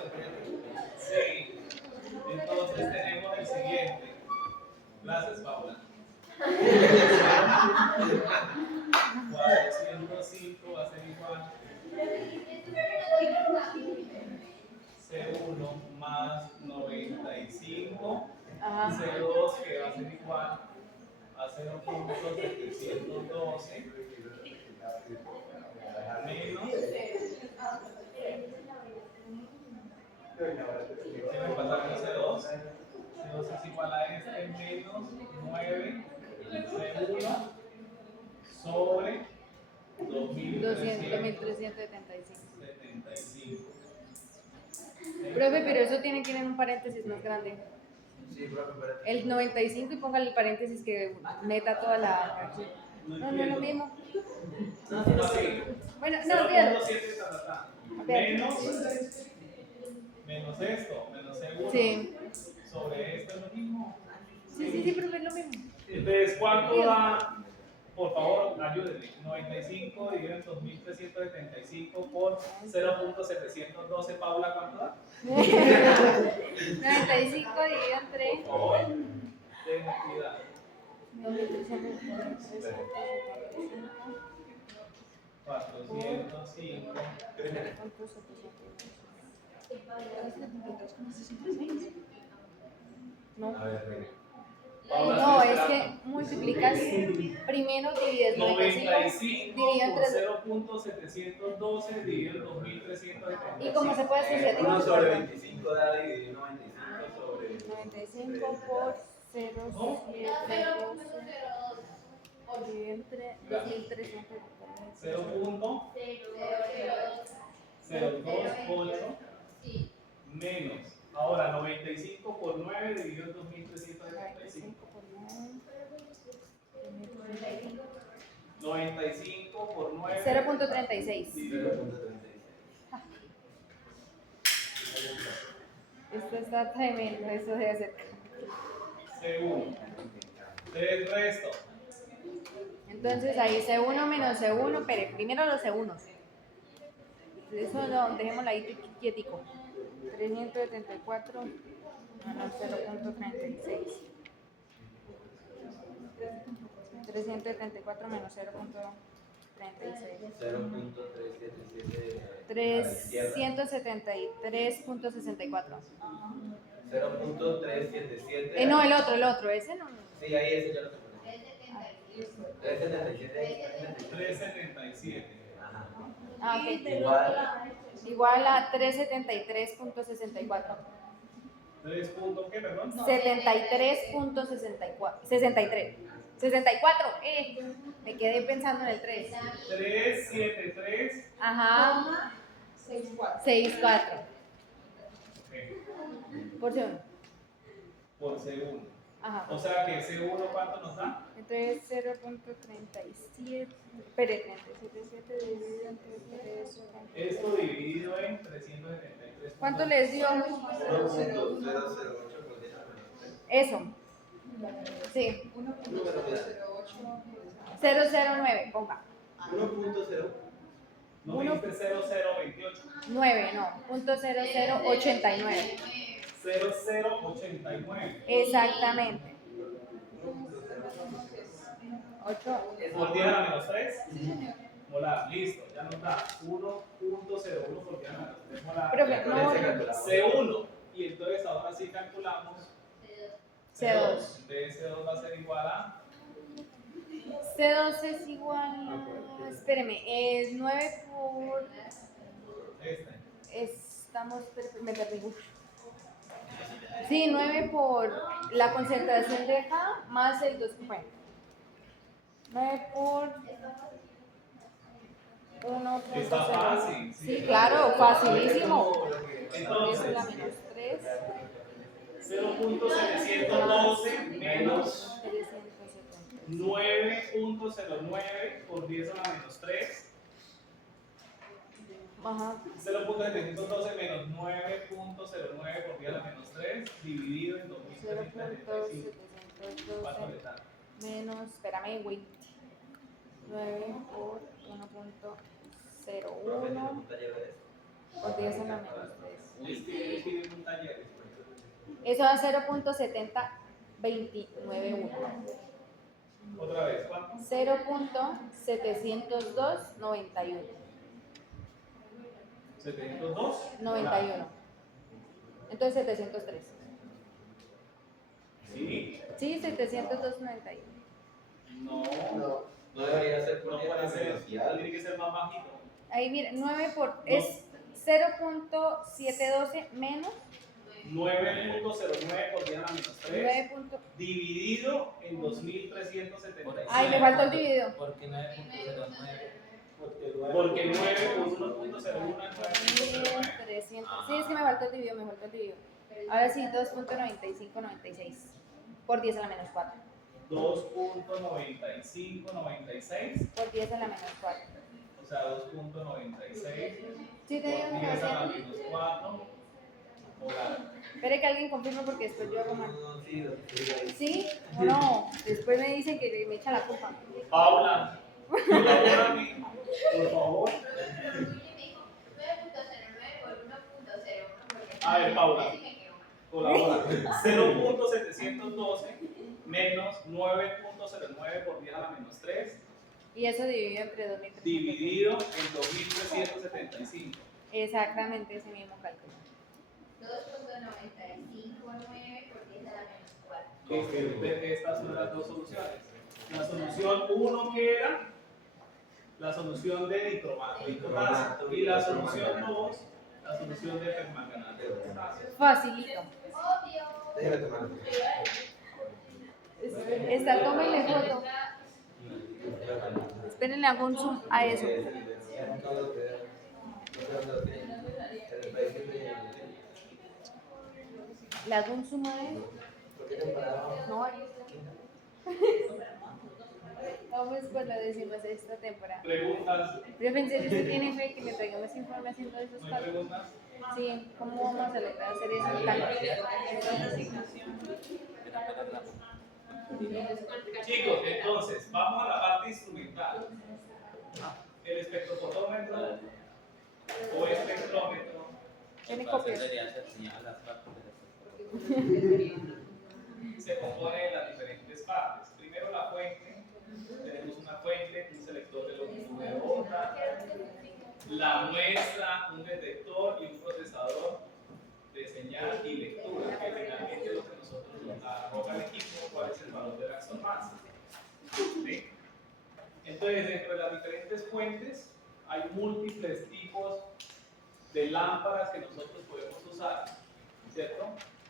sí. Entonces tenemos el siguiente. Gracias, Paula. 405 va a ser igual C1 más 95 Ajá. C2 que va a ser igual a 0.712 menos ¿qué me pasa con C2? C2 es igual a este menos 9 C1 sobre 2375. 75. Profe, pero eso tiene que ir en un paréntesis más grande. Sí, profe, espérate. El 95 y póngale el paréntesis que meta toda la. No, no es lo mismo. Así. Bueno, no, olvídalo. 0.7 menos esto, menos seguro. Sí. Sobre esto es lo mismo. Sí, profe, es lo mismo. Entonces, ¿cuánto da? Por favor, ayúdenme. 95 dividido en 2375 por 0.712. Paula, ¿cuánto da? 95 dividido en 3. Por favor, denme cuidado. 405. No. A ver, venga. Paula, No, estoy es que esperando. multiplicas, primero divides 95 95 dividido en por 3. 0.712 dividido en 2375. ¿Y cómo se puede asociar? 1 sobre 25 da dividir 95 sobre 95 por 0.712 dividido entre 2300. 0.028 menos. Ahora 95 por 9 dividido en 2375. 95 por 9. 0.36. 0.36. Esto está tremendo, eso debe ser. C1. Del resto. Entonces ahí C1 menos C1, pero primero los C1. Eso no, dejémoslo ahí quietico. 374 menos 0.36. 374 menos 0.36. 0.377. 373.64. 0.377. No, el otro, ese no. Sí, ahí ese ya lo tengo. 377. 377. Ajá. Ah, ok. Igual. Igual a 373.64. 3 puntos, ¿qué, perdón? 73.64. 63. 64. Me quedé pensando en el 3. 373. Ajá. 64. Ok, Por segundo. por segundo. Ajá. O sea que C1, ¿cuánto nos da? Entonces 0.37. Espere, 37 dividido entre 3. Esto dividido en 373. ¿Cuánto les dio? 1.008 por 10 menos 3. Eso. Sí. 009, ponga. 1.0. ¿No dijiste 0028? 9, no. Punto 0089. 0089. Exactamente. 8. ¿Por 10 a la menos 3? molar. Listo, ya nos da 1.01 por día menos 3 molar. Profe, no, C1. Y entonces ahora sí calculamos C2. Entonces C2 va a ser igual a C2 es igual a, espéreme, es 9 por, este. estamos, me perdí. Sí, 9 por la concentración de acá más el 2, bueno, 9 por 1. Está fácil. Sí, claro, facilísimo. Entonces, Es la menos 3. 0.712 menos 370. 9.09 por 10 a la menos 3. Ajá. 0.712 menos 9.09 por 10 a la menos 3 dividido en 2335. ¿Cuánto le 0.712 da? menos, espérame, wait. 9 por 1.01 por 10 a la menos 3. Es que piden un taller. Eso da 0.70291. Otra vez, ¿cuánto? 0.70291. 702. 91. Entonces 703. Sí. Sí, 70291. No. No debería ser por No día puede ser. diferencial. Tiene que ser más bajito. Ahí mira, 9 por, es 0.712 menos 9.09 por 10 a la menos 3 9. dividido en 2375. Ay, me faltó el dividido. Porque 9.09. Porque 9 por 1.01 es 9.09. 300. Sí, es que me faltó el dividido, Ahora sí, 2.9596 por 10 a la menos 4. 2.9596, Por 10 a la menos 4. o sea, 2.96 Sí, te digo por 10 a la menos 4. Espere que alguien confirme porque después yo hago mal. No, sí, ¿Sí o no? Después me dicen que me echan la culpa. Paula, colabórame, por favor. A ver, Paula, colabora. 0.712 menos 9.09 por 10 a la menos 3 Y eso dividido entre 2.300. dividido en 2375. Exactamente ese mismo cálculo. 2.959 por 10 a la menos 4. Estas son las dos soluciones. La solución 1 que era la solución de dicromato y la solución 2, la solución de permanganato de potasio. Facilito. Déjame tomar. Está, tómenle foto. Espérenle, hago un zoom a eso. ¿Le hago un zoom a eso? No, ahí está. Vamos por la 16ª temporada. ¿Preguntas? Pero pensé que usted tiene fe que le traigamos información de esos ¿No hay casos. preguntas? Sí, ¿cómo vamos a lograr hacer eso en plan? Chicos, entonces, vamos a la parte instrumental. El espectrofotómetro o espectrómetro Tiene copias. se compone de las diferentes partes. Primero la fuente, tenemos una fuente, un selector de longitud de onda, la muestra, un detector y un procesador de señal y lectura, que finalmente es lo que nosotros nos arroja el equipo, cuál es el valor de la absorbancia. ¿Sí? Entonces, dentro de las diferentes fuentes hay múltiples tipos de lámparas que nosotros podemos usar, ¿cierto?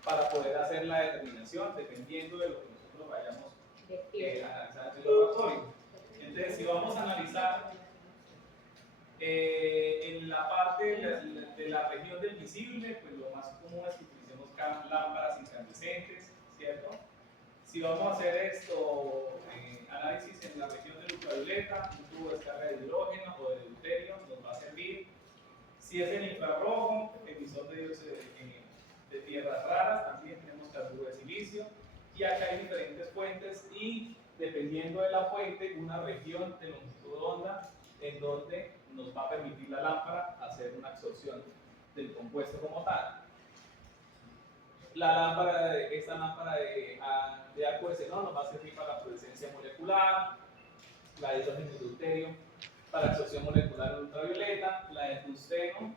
Para poder hacer la determinación dependiendo de lo que nosotros vayamos analizar en el laboratorio. Entonces, si vamos a analizar en la parte de la región del visible, pues lo más común es que utilicemos lámparas incandescentes, ¿cierto? Si vamos a hacer esto, análisis en la región del ultravioleta, un tubo de descarga de hidrógeno o de deuterio nos va a servir. Si es en infrarrojo, emisor de dióxido de tierras raras, también tenemos carburo de silicio. Y acá hay diferentes fuentes y dependiendo de la fuente, una región de longitud de onda en donde nos va a permitir la lámpara hacer una absorción del compuesto como tal. Esta lámpara de arco de xenón nos va a servir para la fluorescencia molecular, la de hidrógeno y deuterio para absorción molecular ultravioleta, la de tungsteno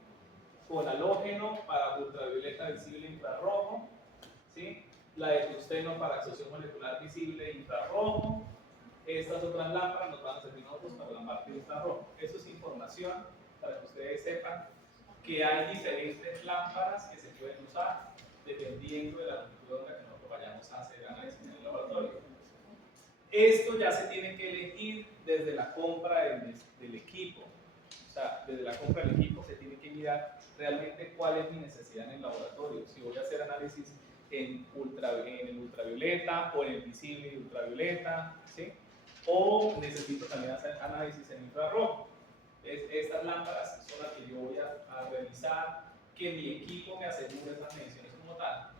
con halógeno para ultravioleta visible e infrarrojo, ¿sí? La de tungsteno para absorción molecular visible e infrarrojo. Estas otras lámparas nos van a servir nosotros para la parte de infrarrojo. Eso es información para que ustedes sepan que hay diferentes lámparas que se pueden usar dependiendo de la longitud de onda que nosotros vayamos a hacer análisis en el laboratorio. Esto ya se tiene que elegir desde la compra del equipo. O sea, desde la compra del equipo se tiene que mirar realmente cuál es mi necesidad en el laboratorio. Si voy a hacer análisis en el ultravioleta o en el visible y ultravioleta, ¿sí? O necesito también hacer análisis en infrarrojo. Estas lámparas son las que yo voy a revisar, que mi equipo me asegure esas mediciones como tal.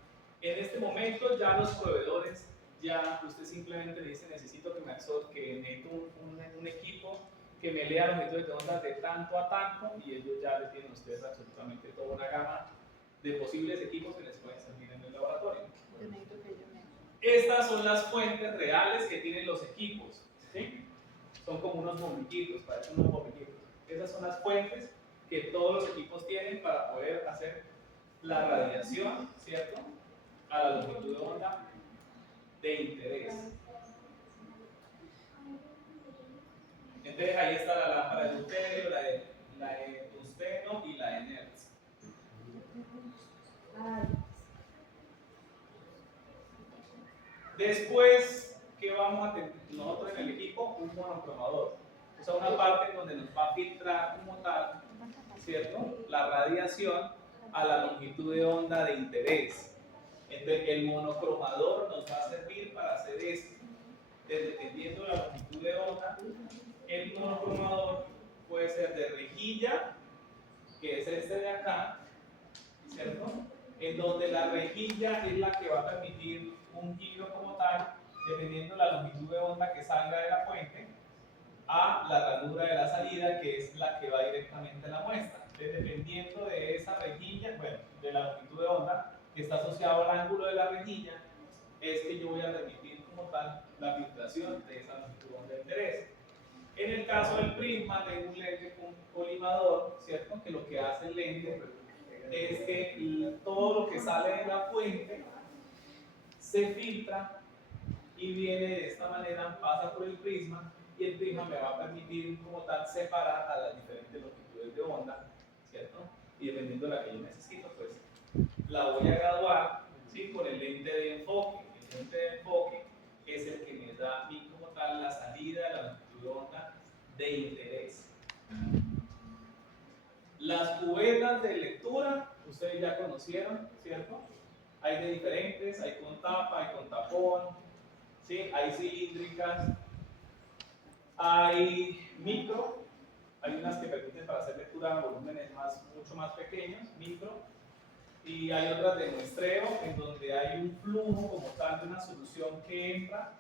En este momento ya los proveedores, ya usted simplemente dice necesito que necesito un equipo que me lea longitudes de onda de tanto a tanto, y ellos ya le tienen a ustedes absolutamente toda una gama de posibles equipos que les pueden servir en el laboratorio. Estas son las fuentes reales que tienen los equipos, ¿sí? Son como unos bombillitos, parecen unos bombillitos. Esas son las fuentes que todos los equipos tienen para poder hacer la radiación, ¿cierto? A la longitud de onda de interés. Entonces ahí está la lámpara de deuterio, la de tungsteno y la de Nertz. Después, ¿qué vamos a tener nosotros en el equipo? Un monocromador. O sea, una parte en donde nos va a filtrar como tal, ¿cierto? La radiación a la longitud de onda de interés. Entonces, el monocromador nos va a servir para hacer esto. Dependiendo de la longitud de onda, el monocromador puede ser de rejilla, que es este de acá, ¿cierto? En donde la rejilla es la que va a permitir un giro como tal, dependiendo de la longitud de onda que salga de la fuente, a la ranura de la salida, que es la que va directamente a la muestra. Entonces, dependiendo de esa rejilla, bueno, de la longitud de onda que está asociado al ángulo de la rejilla, es que yo voy a permitir como tal la filtración de esa longitud de onda de interés. En el caso del prisma, tengo un lente con colimador, ¿cierto? Que lo que hace el lente es que todo lo que sale de la fuente se filtra y viene de esta manera, pasa por el prisma, y el prisma me va a permitir como tal separar a las diferentes longitudes de onda, ¿cierto? Y dependiendo de la que yo necesito, pues la voy a graduar, ¿sí? Con el lente de enfoque. El lente de enfoque es el que me da a mí como tal la salida de la longitud de onda de interés. Las cubetas de lectura, ustedes ya conocieron, ¿cierto? Hay de diferentes, hay con tapa, hay con tapón, ¿sí? Hay cilíndricas, hay micro, hay unas que permiten para hacer lectura a volúmenes mucho más pequeños, micro, y hay otras de muestreo en donde hay un flujo como tal de una solución que entra,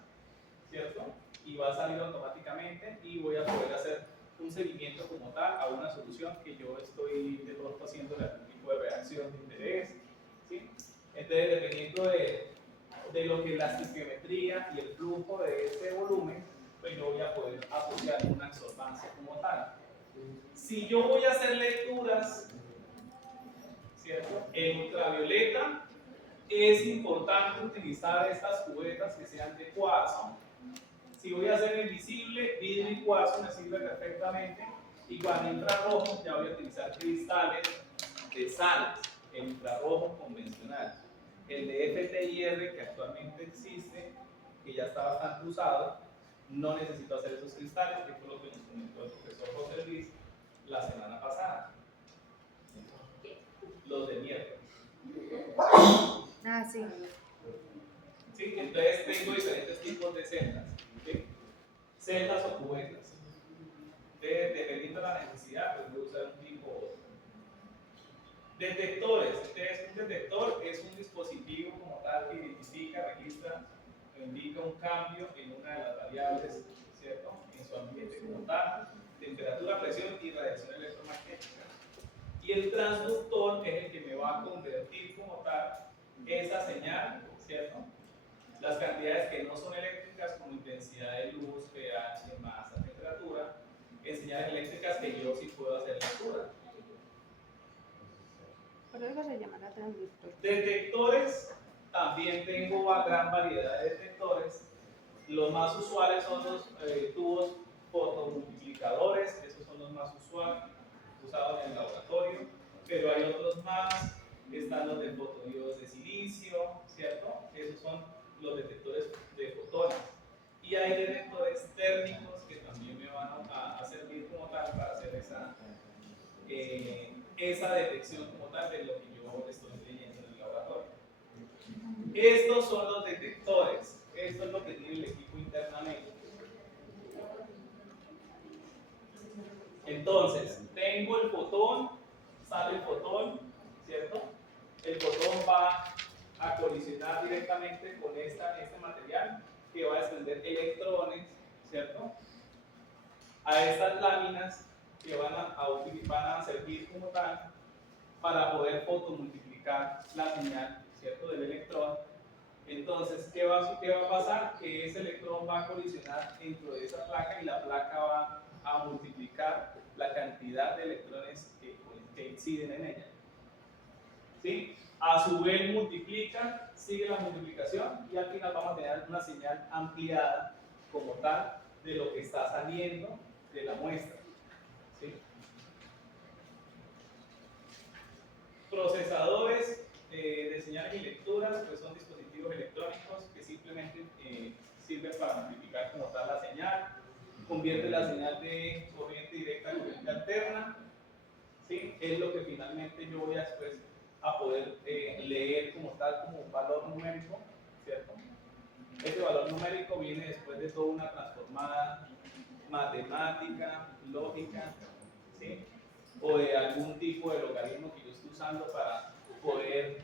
¿cierto? Y va a salir automáticamente y voy a poder hacer un seguimiento como tal a una solución que yo estoy de pronto haciendo algún tipo de reacción de interés, ¿sí? Entonces, dependiendo de lo que es la estequiometría y el flujo de ese volumen, pues yo voy a poder asociar una absorbancia como tal. Si yo voy a hacer lecturas, ¿cierto? En ultravioleta, es importante utilizar estas cubetas que sean de cuarzo. Si voy a hacer el visible, vidrio y cuarzo me sirve perfectamente. Y cuando infrarrojo, ya voy a utilizar cristales de sales, el infrarrojo convencional. El de FTIR, que actualmente existe, que ya está bastante usado, no necesito hacer esos cristales, que fue lo que nos comentó el profesor José Luis la semana pasada. Los de miércoles. Ah, sí. ¿Sí? Entonces tengo diferentes tipos de celdas. ¿Sí? Celdas o cubetas. Dependiendo de la necesidad, pues voy a usar un tipo u otro. Detectores. Entonces, un detector es un dispositivo como tal que identifica, registra, indica un cambio en una de las variables, ¿cierto? En su ambiente como tal, temperatura, presión y radiación electromagnética. Y el transductor es el que me va a convertir como tal esa señal, ¿cierto? Las cantidades que no son eléctricas, como intensidad de luz, pH, masa, temperatura, en señales señales eléctricas que yo sí puedo hacer lectura. Por eso se llamará transductor. Detectores, también tengo una gran variedad de detectores. Los más usuales son los tubos fotomultiplicadores, esos son los más usuales, usados en el laboratorio, pero hay otros más, están los de fotodiodos de silicio, ¿cierto? Esos son los detectores de fotones. Y hay detectores térmicos que también me van a servir como tal para hacer esa detección como tal de lo que yo estoy leyendo en el laboratorio. Estos son los detectores, esto es lo que tiene el equipo internamente. Entonces, tengo el fotón, sale el fotón, ¿cierto? El fotón va a colisionar directamente con este material que va a desprender electrones, ¿cierto? A estas láminas que van a servir como tal para poder fotomultiplicar la señal, ¿cierto? Del electrón. Entonces, ¿qué va a pasar? Que ese electrón va a colisionar dentro de esa placa y la placa va a multiplicar la cantidad de electrones que inciden en ella. ¿Sí? A su vez multiplica, sigue la multiplicación y al final vamos a tener una señal ampliada como tal de lo que está saliendo de la muestra. ¿Sí? Procesadores de señales y lecturas, pues son dispositivos electrónicos que simplemente sirven para multiplicar como tal la señal, convierte la señal de corriente directa a corriente alterna, ¿sí? Es lo que finalmente yo voy a después a poder leer como tal, como un valor numérico, ¿cierto? Este valor numérico viene después de toda una transformada matemática, lógica, ¿sí? O de algún tipo de logaritmo que yo esté usando para poder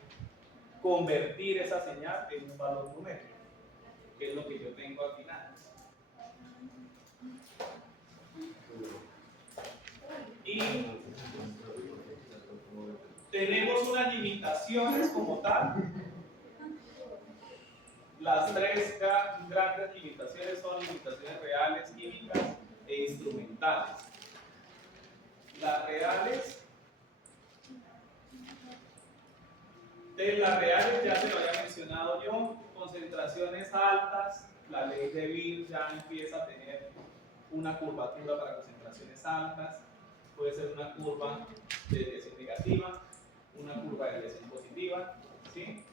convertir esa señal en un valor numérico, que es lo que yo tengo al final. Y tenemos unas limitaciones como tal. Las tres grandes limitaciones son limitaciones reales, químicas e instrumentales. Las reales, ya se lo había mencionado yo, concentraciones altas, la ley de Beer ya empieza a tener una curvatura para concentraciones altas, puede ser una curva de desviación negativa, una curva de desviación positiva, ¿sí?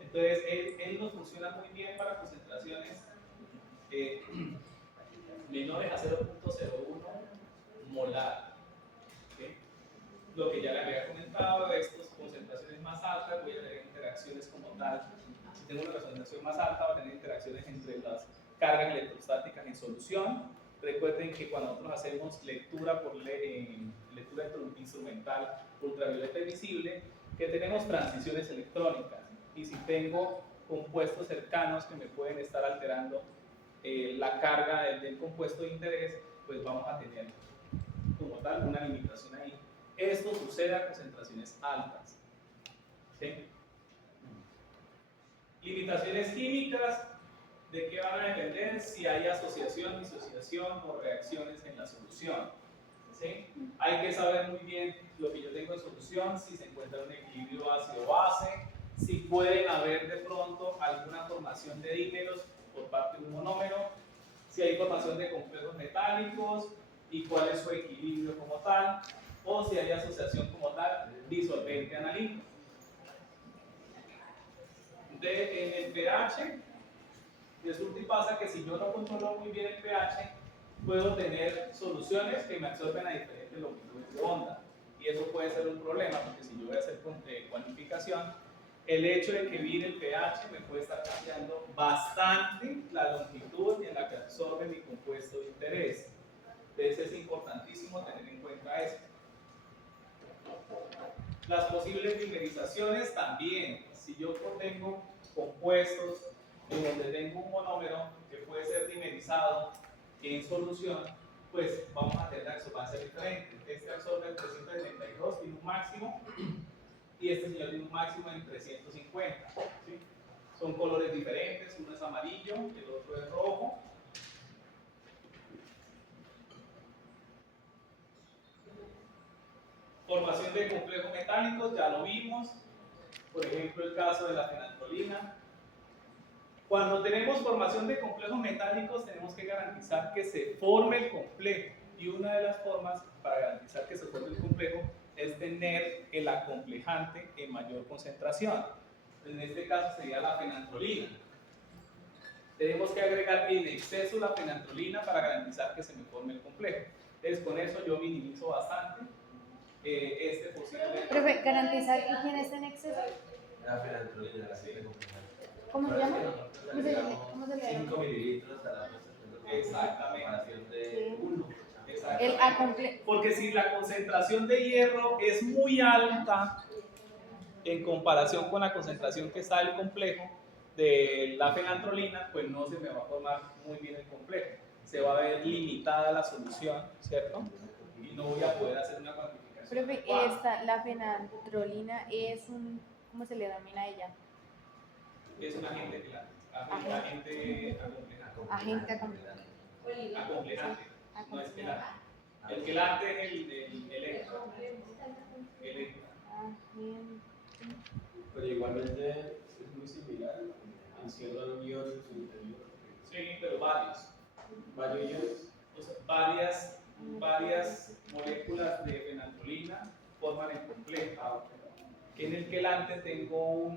Entonces, él nos funciona muy bien para concentraciones menores a 0.01 molar. ¿Okay? Lo que ya les había comentado, estas concentraciones más altas, voy a tener interacciones como tal. Si tengo una concentración más alta, voy a tener interacciones entre las cargas electrostáticas en solución. Recuerden que cuando nosotros hacemos lectura lectura instrumental ultravioleta y visible, que tenemos transiciones electrónicas. Y si tengo compuestos cercanos que me pueden estar alterando la carga del compuesto de interés, pues vamos a tener como tal una limitación ahí. Esto sucede a concentraciones altas. ¿Sí? Limitaciones químicas, ¿de qué van a depender? Si hay asociación, disociación o reacciones en la solución. ¿Sí? Hay que saber muy bien lo que yo tengo en solución, si se encuentra un equilibrio ácido-base, si pueden haber de pronto alguna formación de dímeros por parte de un monómero, si hay formación de complejos metálicos y cuál es su equilibrio como tal, o si hay asociación como tal disolvente analítico. En el pH, resulta y pasa que si yo no controlo muy bien el pH, puedo tener soluciones que me absorben a diferentes longitudes de onda. Y eso puede ser un problema, porque si yo voy a hacer cuantificación, el hecho de que mire el pH me puede estar cambiando bastante la longitud en la que absorbe mi compuesto de interés. Entonces es importantísimo tener en cuenta eso. Las posibles dimerizaciones también. Si yo tengo compuestos en donde tengo un monómero que puede ser dimerizado en solución, pues vamos a tener la absorbancia diferente. Este absorbe en 332, tiene un máximo, y este señor tiene un máximo en 350. ¿Sí? Son colores diferentes, uno es amarillo, el otro es rojo. Formación de complejos metálicos, ya lo vimos. Por ejemplo, el caso de la fenantrolina. Cuando tenemos formación de complejos metálicos, tenemos que garantizar que se forme el complejo. Y una de las formas para garantizar que se forme el complejo es tener el acomplejante en mayor concentración. En este caso sería la fenantrolina. Tenemos que agregar en exceso la fenantrolina para garantizar que se me forme el complejo. Entonces, con eso yo minimizo bastante este posible. Profe, garantizar que quien esté en exceso, La fenantrolina, la aceite compleja. ¿cómo se llama? ¿Cómo se le llama? 5 mililitros a la dosis. Exactamente. Comparación de 1. El Exactamente. acomple... Porque si la concentración de hierro es muy alta en comparación con la concentración que está del complejo de la fenantrolina, pues no se me va a formar muy bien el complejo. Se va a ver limitada la solución, ¿cierto? Y no voy a poder hacer una cuantificación. Profe, la fenantrolina es un... ¿Cómo se le denomina a ella? Es un agente quelante. Agente acomplejante. Agente acomplejante. Acomplejante. No es quelante. El quelante es el electro. Pero igualmente es muy similar, encierra un ion en su interior. Sí, pero varios. Varios iones. O sea, varias moléculas de fenantrolina forman el complejo. En el quelante tengo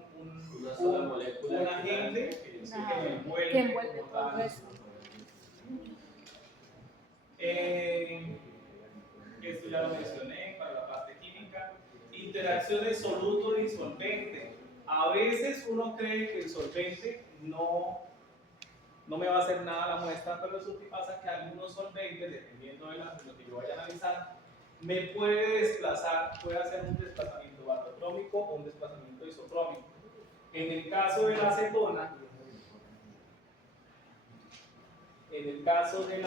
Una sola molécula un agente que envuelve, que envuelve como todo tal. eso. Esto ya lo mencioné para la parte química. Interacciones soluto-disolvente. A veces uno cree que el solvente no me va a hacer nada a la muestra, pero resulta que pasa que algunos solventes, dependiendo de lo que yo vaya a analizar, me puede desplazar, puede hacer un desplazamiento batocrómico o un desplazamiento isocrómico. En el caso de la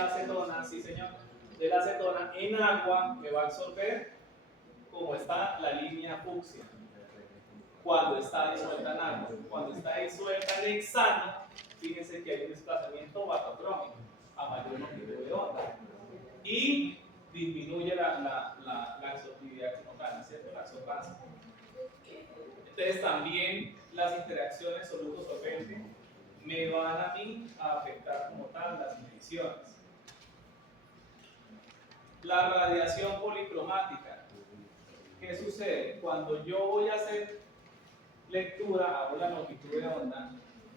acetona, sí señor, de la acetona en agua me va a absorber como está la línea fucsia. Cuando está disuelta en agua, cuando está disuelta en hexano, fíjense que hay un desplazamiento batocrómico a mayor longitud de onda y disminuye la absortividad como tal, ¿cierto? La absorbancia. Entonces también las interacciones soluto-solvente me van a mí a afectar como tal las mediciones. La radiación policromática. ¿Qué sucede? Cuando yo voy a hacer lectura, hago la longitud de onda,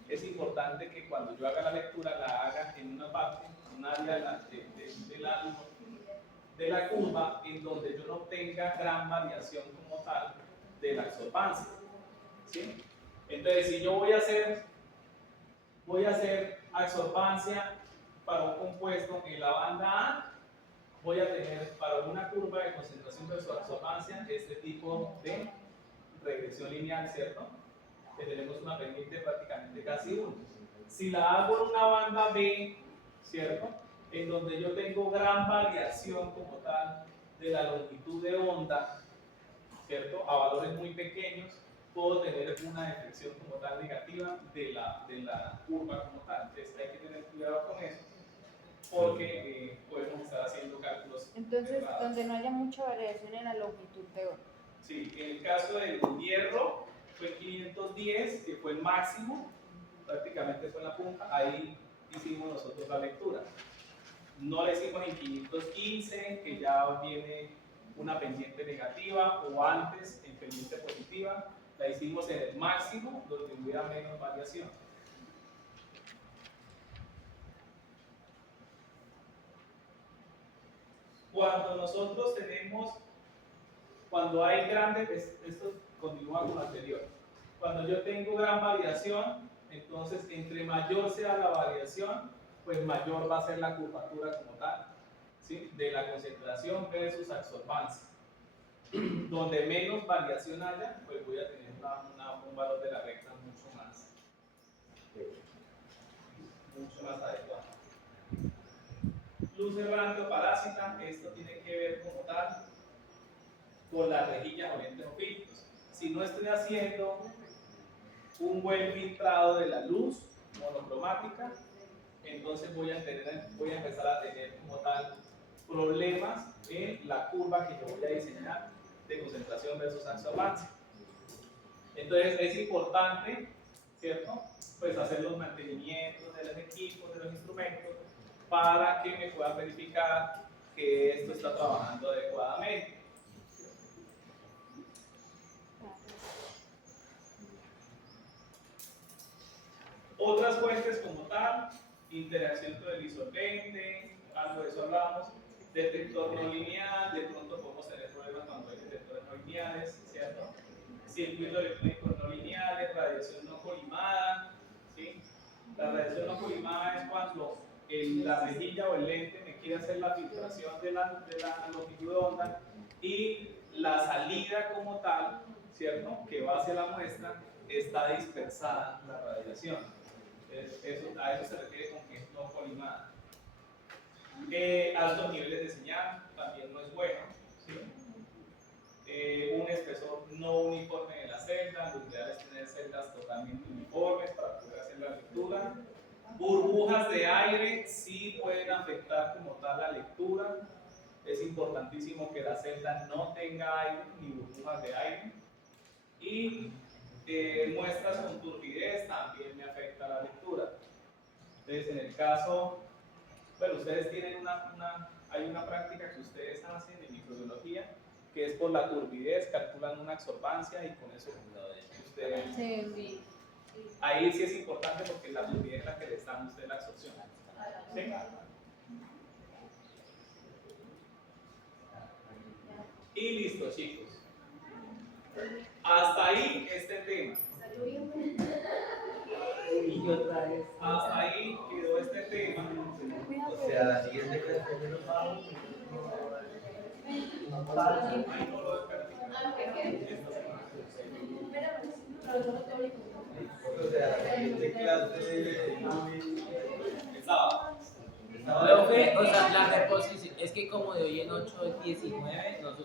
es importante que cuando yo haga la lectura la haga en una parte, un área de la curva en donde yo no tenga gran variación como tal de la absorbancia. ¿Sí? Entonces, si yo voy a hacer absorbancia para un compuesto en la banda A, voy a tener para una curva de concentración versus absorbancia este tipo de regresión lineal, ¿cierto? Que tenemos una pendiente prácticamente casi 1. Si la hago en una banda B, ¿cierto? En donde yo tengo gran variación como tal de la longitud de onda, ¿cierto? A valores muy pequeños, puedo tener una deflexión como tal negativa de la curva como tal. Entonces hay que tener cuidado con eso, porque podemos estar haciendo cálculos. Entonces, errados. donde no haya mucha variación en la longitud de onda. Sí, en el caso del hierro fue 510, que fue el máximo, prácticamente fue la punta, ahí hicimos nosotros la lectura. No la hicimos en 515, que ya viene una pendiente negativa, o antes en pendiente positiva, la hicimos en el máximo, donde hubiera menos variación. Cuando nosotros tenemos, cuando hay grandes, esto continúa con lo anterior, cuando yo tengo gran variación, entonces entre mayor sea la variación, pues mayor va a ser la curvatura como tal, ¿sí? De la concentración versus absorbancia. Donde menos variación haya, pues voy a tener un valor de la recta mucho más adecuado. Luz errante o parásita, esto tiene que ver como tal con las rejillas o lentes o filtros. Si no estoy haciendo un buen filtrado de la luz monocromática, entonces voy a empezar a tener como tal problemas en la curva que yo voy a diseñar de concentración versus absorbancia. Entonces es importante, ¿cierto? Pues hacer los mantenimientos de los equipos, de los instrumentos, para que me puedan verificar que esto está trabajando adecuadamente. Otras fuentes como tal, interacción con el disolvente, algo de eso hablamos, detector no lineal, de pronto podemos tener problemas cuando hay detectores no lineales, ¿cierto? Circuitos electrónicos no lineales, radiación no colimada, ¿sí? La radiación no colimada es cuando la rejilla o el lente me quiere hacer la filtración de la longitud de onda y la salida como tal, ¿cierto? Que va hacia la muestra, está dispersada la radiación. A eso se refiere con que es no colimada. Altos niveles de señal también no es bueno, ¿sí? Un espesor no uniforme de la celda, lo ideal es tener celdas totalmente uniformes para poder hacer la lectura. Burbujas de aire sí pueden afectar como tal la lectura. Es importantísimo que la celda no tenga aire ni burbujas de aire. Y muestras con turbidez también me afecta la lectura. Entonces, en el caso, bueno, ustedes tienen hay una práctica que ustedes hacen en microbiología, que es por la turbidez, calculan una absorbancia y con eso ustedes... Sí. Ahí sí es importante porque la turbidez es la que les da a usted la absorción. ¿Sí? Y listo, chicos. Hasta ahí este tema. Y otra vez. Hasta ahí quedó este tema. O sea, la siguiente clase de los vamos. Ahí no lo desperdicio. O sea, la siguiente clase El sábado. Profe, o sea, la reposición, es que como de hoy en 8 es 19, nosotros